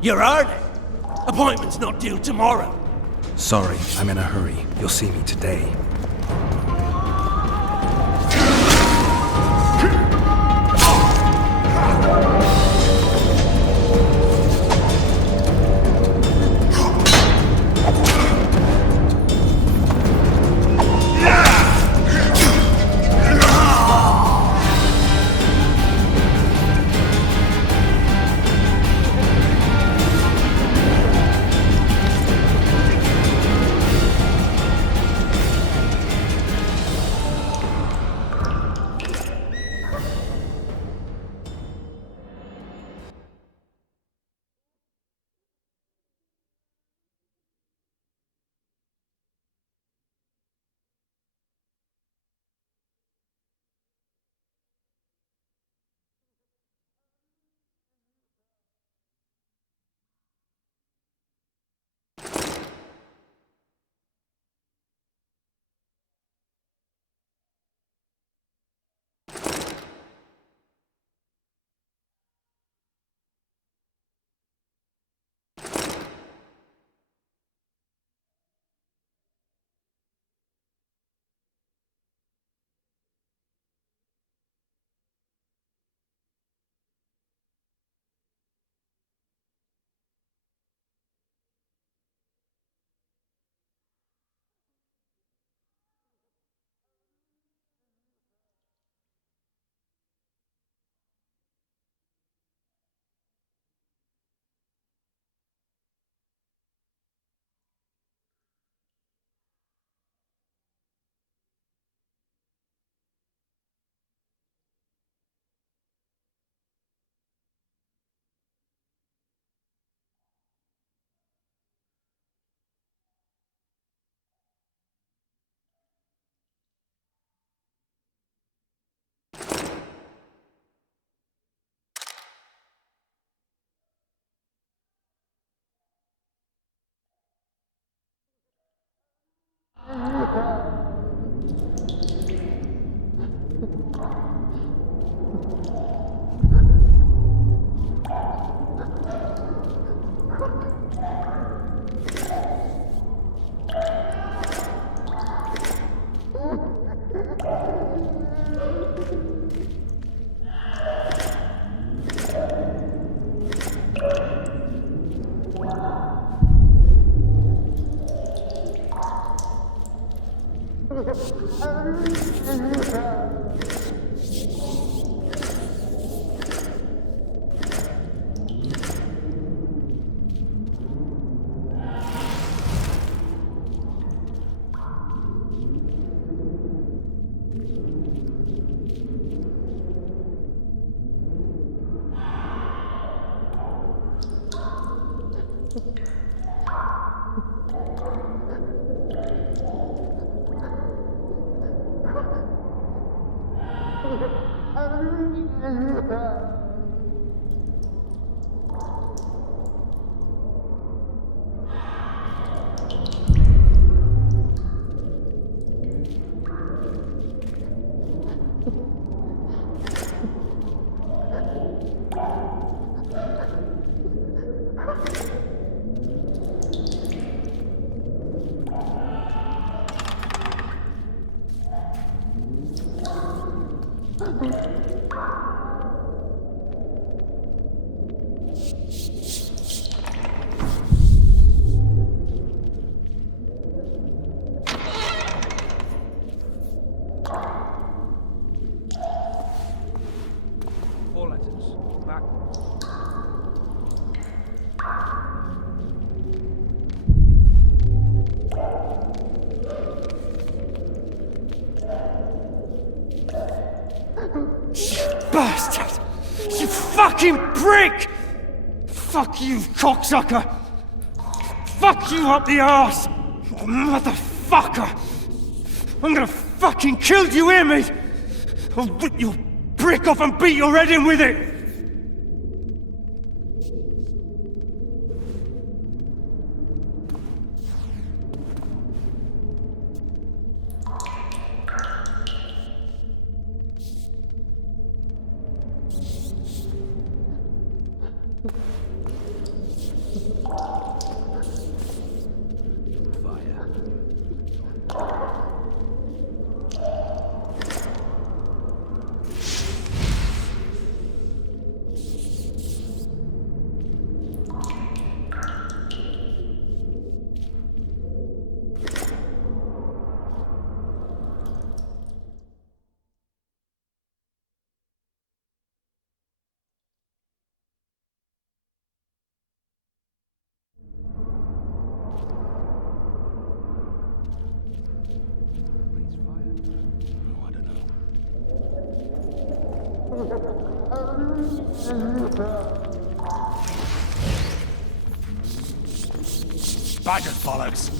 You're early. Appointment's not due tomorrow. Sorry, I'm in a hurry. You'll see me today. Bastard! You fucking prick! Fuck you, cocksucker! Fuck you up the arse! Motherfucker! I'm gonna fucking kill you, hear me? I'll rip your brick off and beat your head in with it! Badger follows.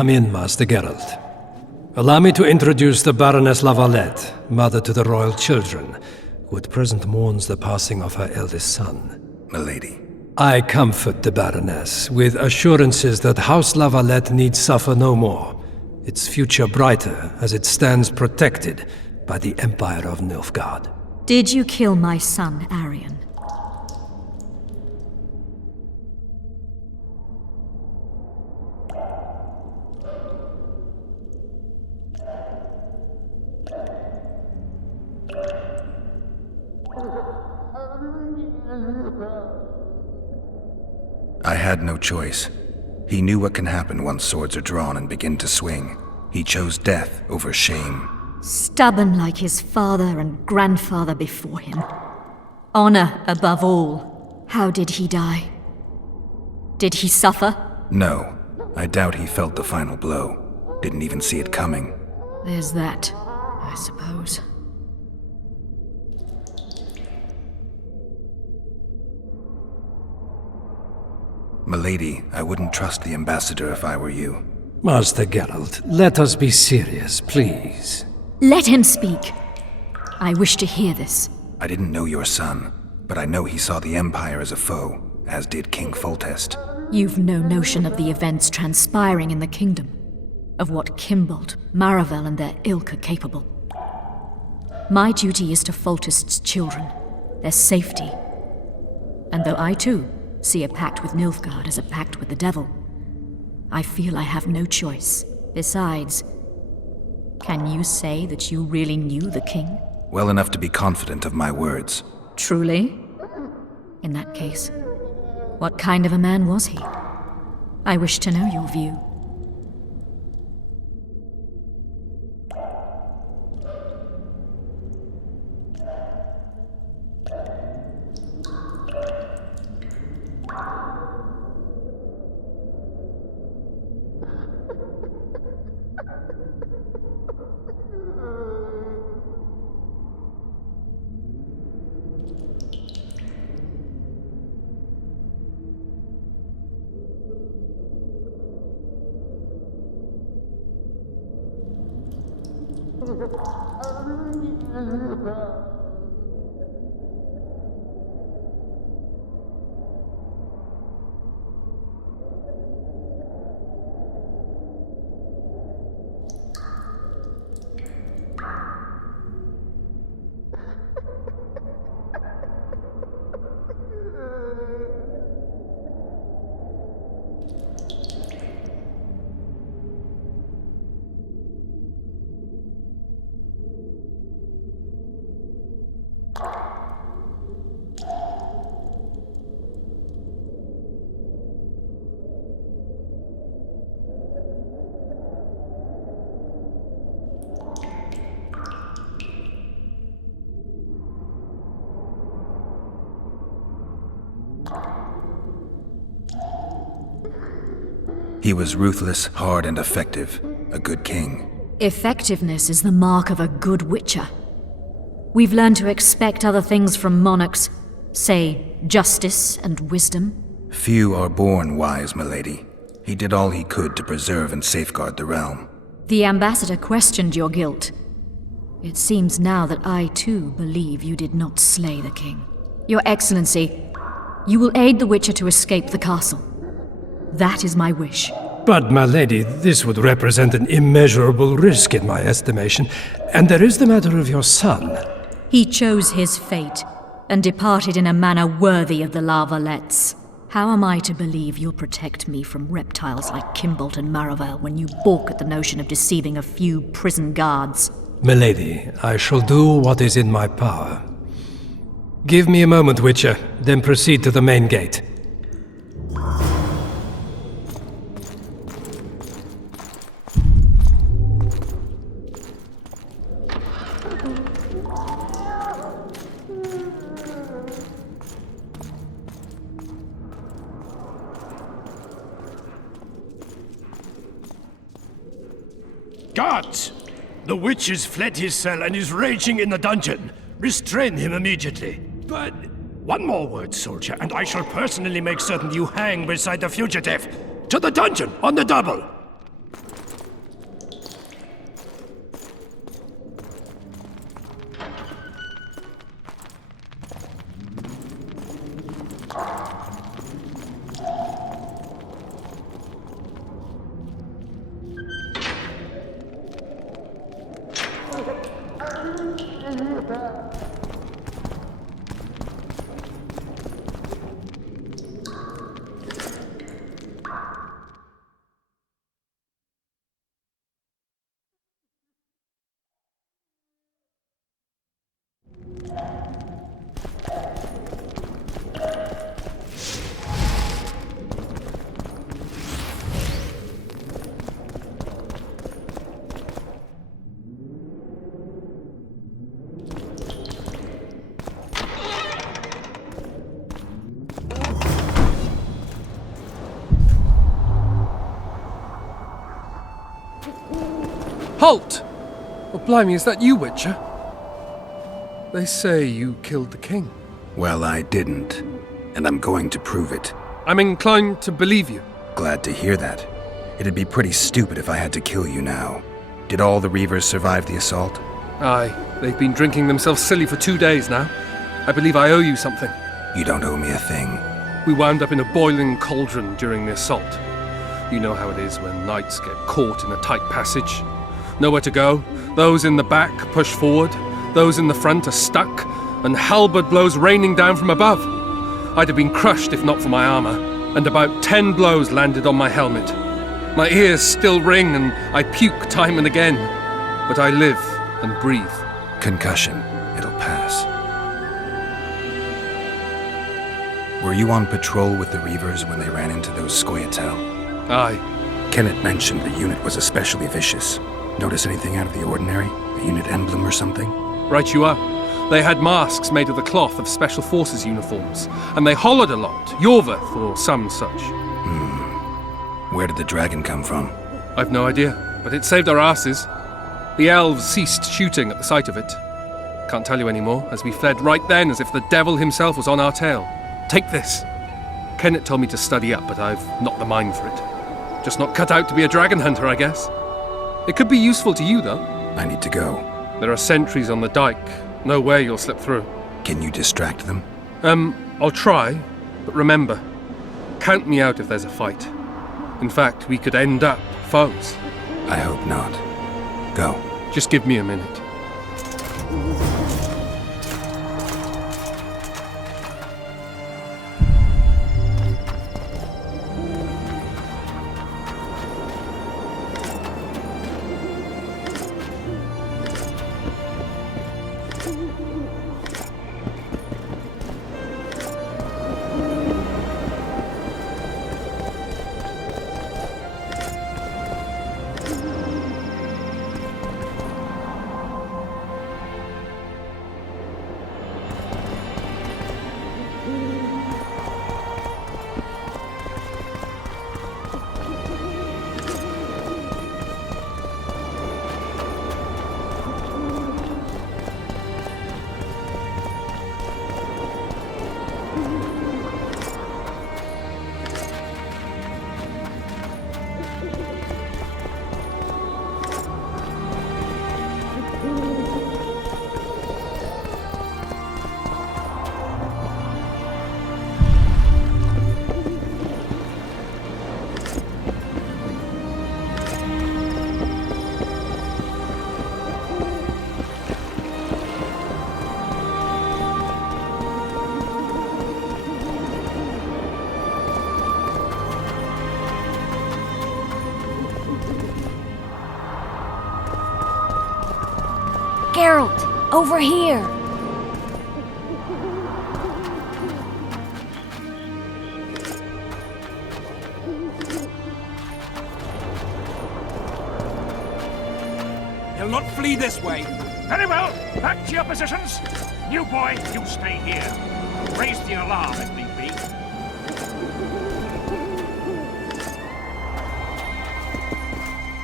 Come in, Master Geralt. Allow me to introduce the Baroness Lavalette, mother to the royal children, who at present mourns the passing of her eldest son. Milady. I comfort the Baroness with assurances that House Lavalette need suffer no more, its future brighter as it stands protected by the Empire of Nilfgaard. Did you kill my son, Arion? I had no choice. He knew what can happen once swords are drawn and begin to swing. He chose death over shame. Stubborn like his father and grandfather before him. Honor above all. How did he die? Did he suffer? No. I doubt he felt the final blow. Didn't even see it coming. There's that, I suppose. Milady, I wouldn't trust the ambassador if I were you. Master Geralt, let us be serious, please. Let him speak. I wish to hear this. I didn't know your son, but I know he saw the Empire as a foe, as did King Foltest. You've no notion of the events transpiring in the kingdom, of what Kimbold, Maravel, and their ilk are capable. My duty is to Foltest's children, their safety. And though I too see a pact with Nilfgaard as a pact with the devil, I feel I have no choice. Besides, can you say that you really knew the king? Well enough to be confident of my words. Truly? In that case, what kind of a man was he? I wish to know your view. He was ruthless, hard, and effective. A good king. Effectiveness is the mark of a good witcher. We've learned to expect other things from monarchs, say, justice and wisdom. Few are born wise, milady. He did all he could to preserve and safeguard the realm. The ambassador questioned your guilt. It seems now that I too believe you did not slay the king. Your Excellency, you will aid the witcher to escape the castle. That is my wish. But, my lady, this would represent an immeasurable risk in my estimation. And there is the matter of your son. He chose his fate, and departed in a manner worthy of the La Valettes. How am I to believe you'll protect me from reptiles like Kimbold and Maravel when you balk at the notion of deceiving a few prison guards? Milady, I shall do what is in my power. Give me a moment, Witcher, then proceed to the main gate. Guards! The witch has fled his cell and is raging in the dungeon. Restrain him immediately. But one more word, soldier, and I shall personally make certain you hang beside the fugitive. To the dungeon, on the double! Halt! Oh, blimey, is that you, Witcher? They say you killed the king. Well, I didn't. And I'm going to prove it. I'm inclined to believe you. Glad to hear that. It'd be pretty stupid if I had to kill you now. Did all the Reavers survive the assault? Aye, they've been drinking themselves silly for 2 days now. I believe I owe you something. You don't owe me a thing. We wound up in a boiling cauldron during the assault. You know how it is when knights get caught in a tight passage. Nowhere to go. Those in the back push forward. Those in the front are stuck. And halberd blows raining down from above. I'd have been crushed if not for my armor. And about 10 blows landed on my helmet. My ears still ring and I puke time and again. But I live and breathe. Concussion. It'll pass. Were you on patrol with the Reavers when they ran into those Scoia'tael? Aye. Kenneth mentioned the unit was especially vicious. Notice anything out of the ordinary? A unit emblem or something? Right you are. They had masks made of the cloth of Special Forces uniforms, and they hollered a lot, Yorvath or some such. Where did the dragon come from? I've no idea, but it saved our asses. The elves ceased shooting at the sight of it. Can't tell you anymore, as we fled right then as if the devil himself was on our tail. Take this. Kenneth told me to study up, but I've not the mind for it. Just not cut out to be a dragon hunter, I guess. It could be useful to you, though. I need to go. There are sentries on the dike. No way you'll slip through. Can you distract them? I'll try, but remember, count me out if there's a fight. In fact, we could end up foes. I hope not. Go. Just give me a minute. Geralt, over here! He'll not flee this way. Very well. Back to your positions. New boy, you stay here. Raise the alarm if need be.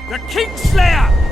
The Kingslayer!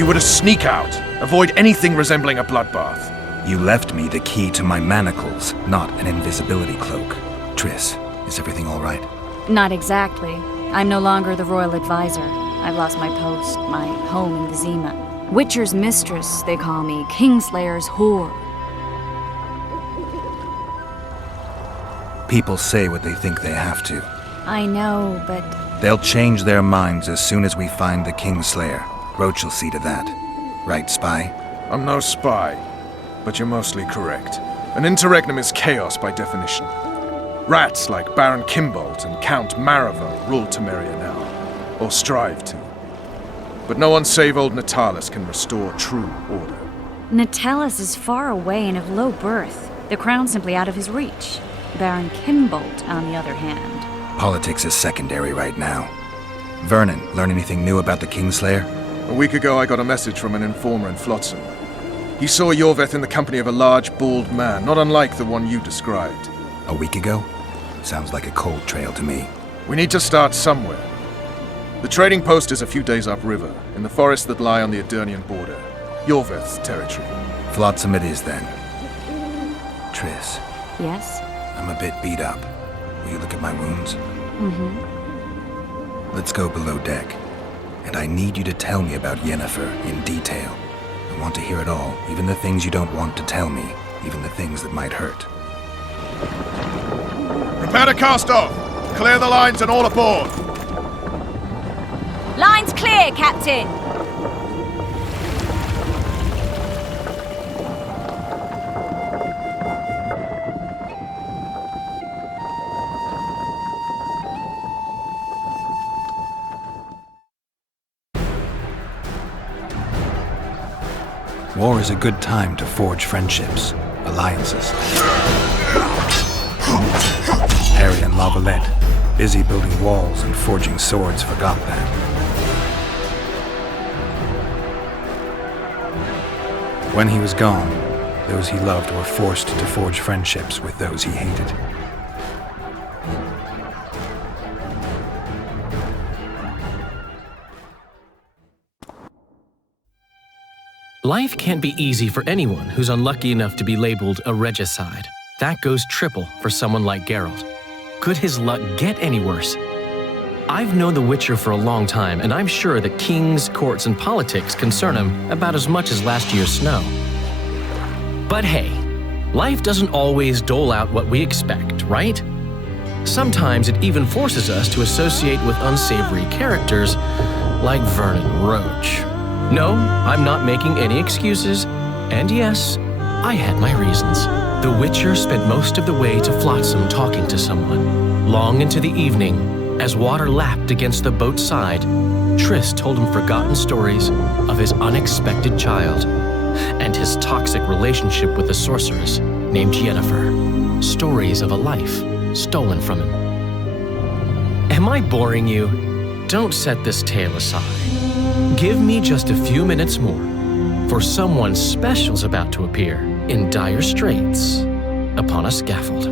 You were to sneak out. Avoid anything resembling a bloodbath. You left me the key to my manacles, not an invisibility cloak. Triss, is everything all right? Not exactly. I'm no longer the royal advisor. I've lost my post, my home in Vizima. Witcher's mistress, they call me. Kingslayer's whore. People say what they think they have to. I know, but... They'll change their minds as soon as we find the Kingslayer. Roach will see to that. Right, spy? I'm no spy, but you're mostly correct. An interregnum is chaos by definition. Rats like Baron Kimbolt and Count Maravel rule Temeria now, or strive to. But no one save old Natalis can restore true order. Natalis is far away and of low birth. The crown's simply out of his reach. Baron Kimbolt, on the other hand. Politics is secondary right now. Vernon, learn anything new about the Kingslayer? A week ago I got a message from an informer in Flotsam. He saw Yorveth in the company of a large, bald man, not unlike the one you described. A week ago? Sounds like a cold trail to me. We need to start somewhere. The trading post is a few days upriver, in the forests that lie on the Adernian border. Yorveth's territory. Flotsam it is, then. Triss. Yes? I'm a bit beat up. Will you look at my wounds? Mm-hmm. Let's go below deck. And I need you to tell me about Yennefer in detail. I want to hear it all, even the things you don't want to tell me, even the things that might hurt. Prepare to cast off! Clear the lines and all aboard! Lines clear, Captain! War is a good time to forge friendships, alliances. Harry and Lavalette, busy building walls and forging swords, forgot that. When he was gone, those he loved were forced to forge friendships with those he hated. Life can't be easy for anyone who's unlucky enough to be labeled a regicide. That goes triple for someone like Geralt. Could his luck get any worse? I've known the Witcher for a long time, and I'm sure that kings, courts, and politics concern him about as much as last year's snow. But hey, life doesn't always dole out what we expect, right? Sometimes it even forces us to associate with unsavory characters like Vernon Roach. No, I'm not making any excuses, and yes, I had my reasons. The Witcher spent most of the way to Flotsam talking to someone. Long into the evening, as water lapped against the boat's side, Triss told him forgotten stories of his unexpected child and his toxic relationship with a sorceress named Yennefer. Stories of a life stolen from him. Am I boring you? Don't set this tale aside. Give me just a few minutes more, for someone special's about to appear in dire straits upon a scaffold.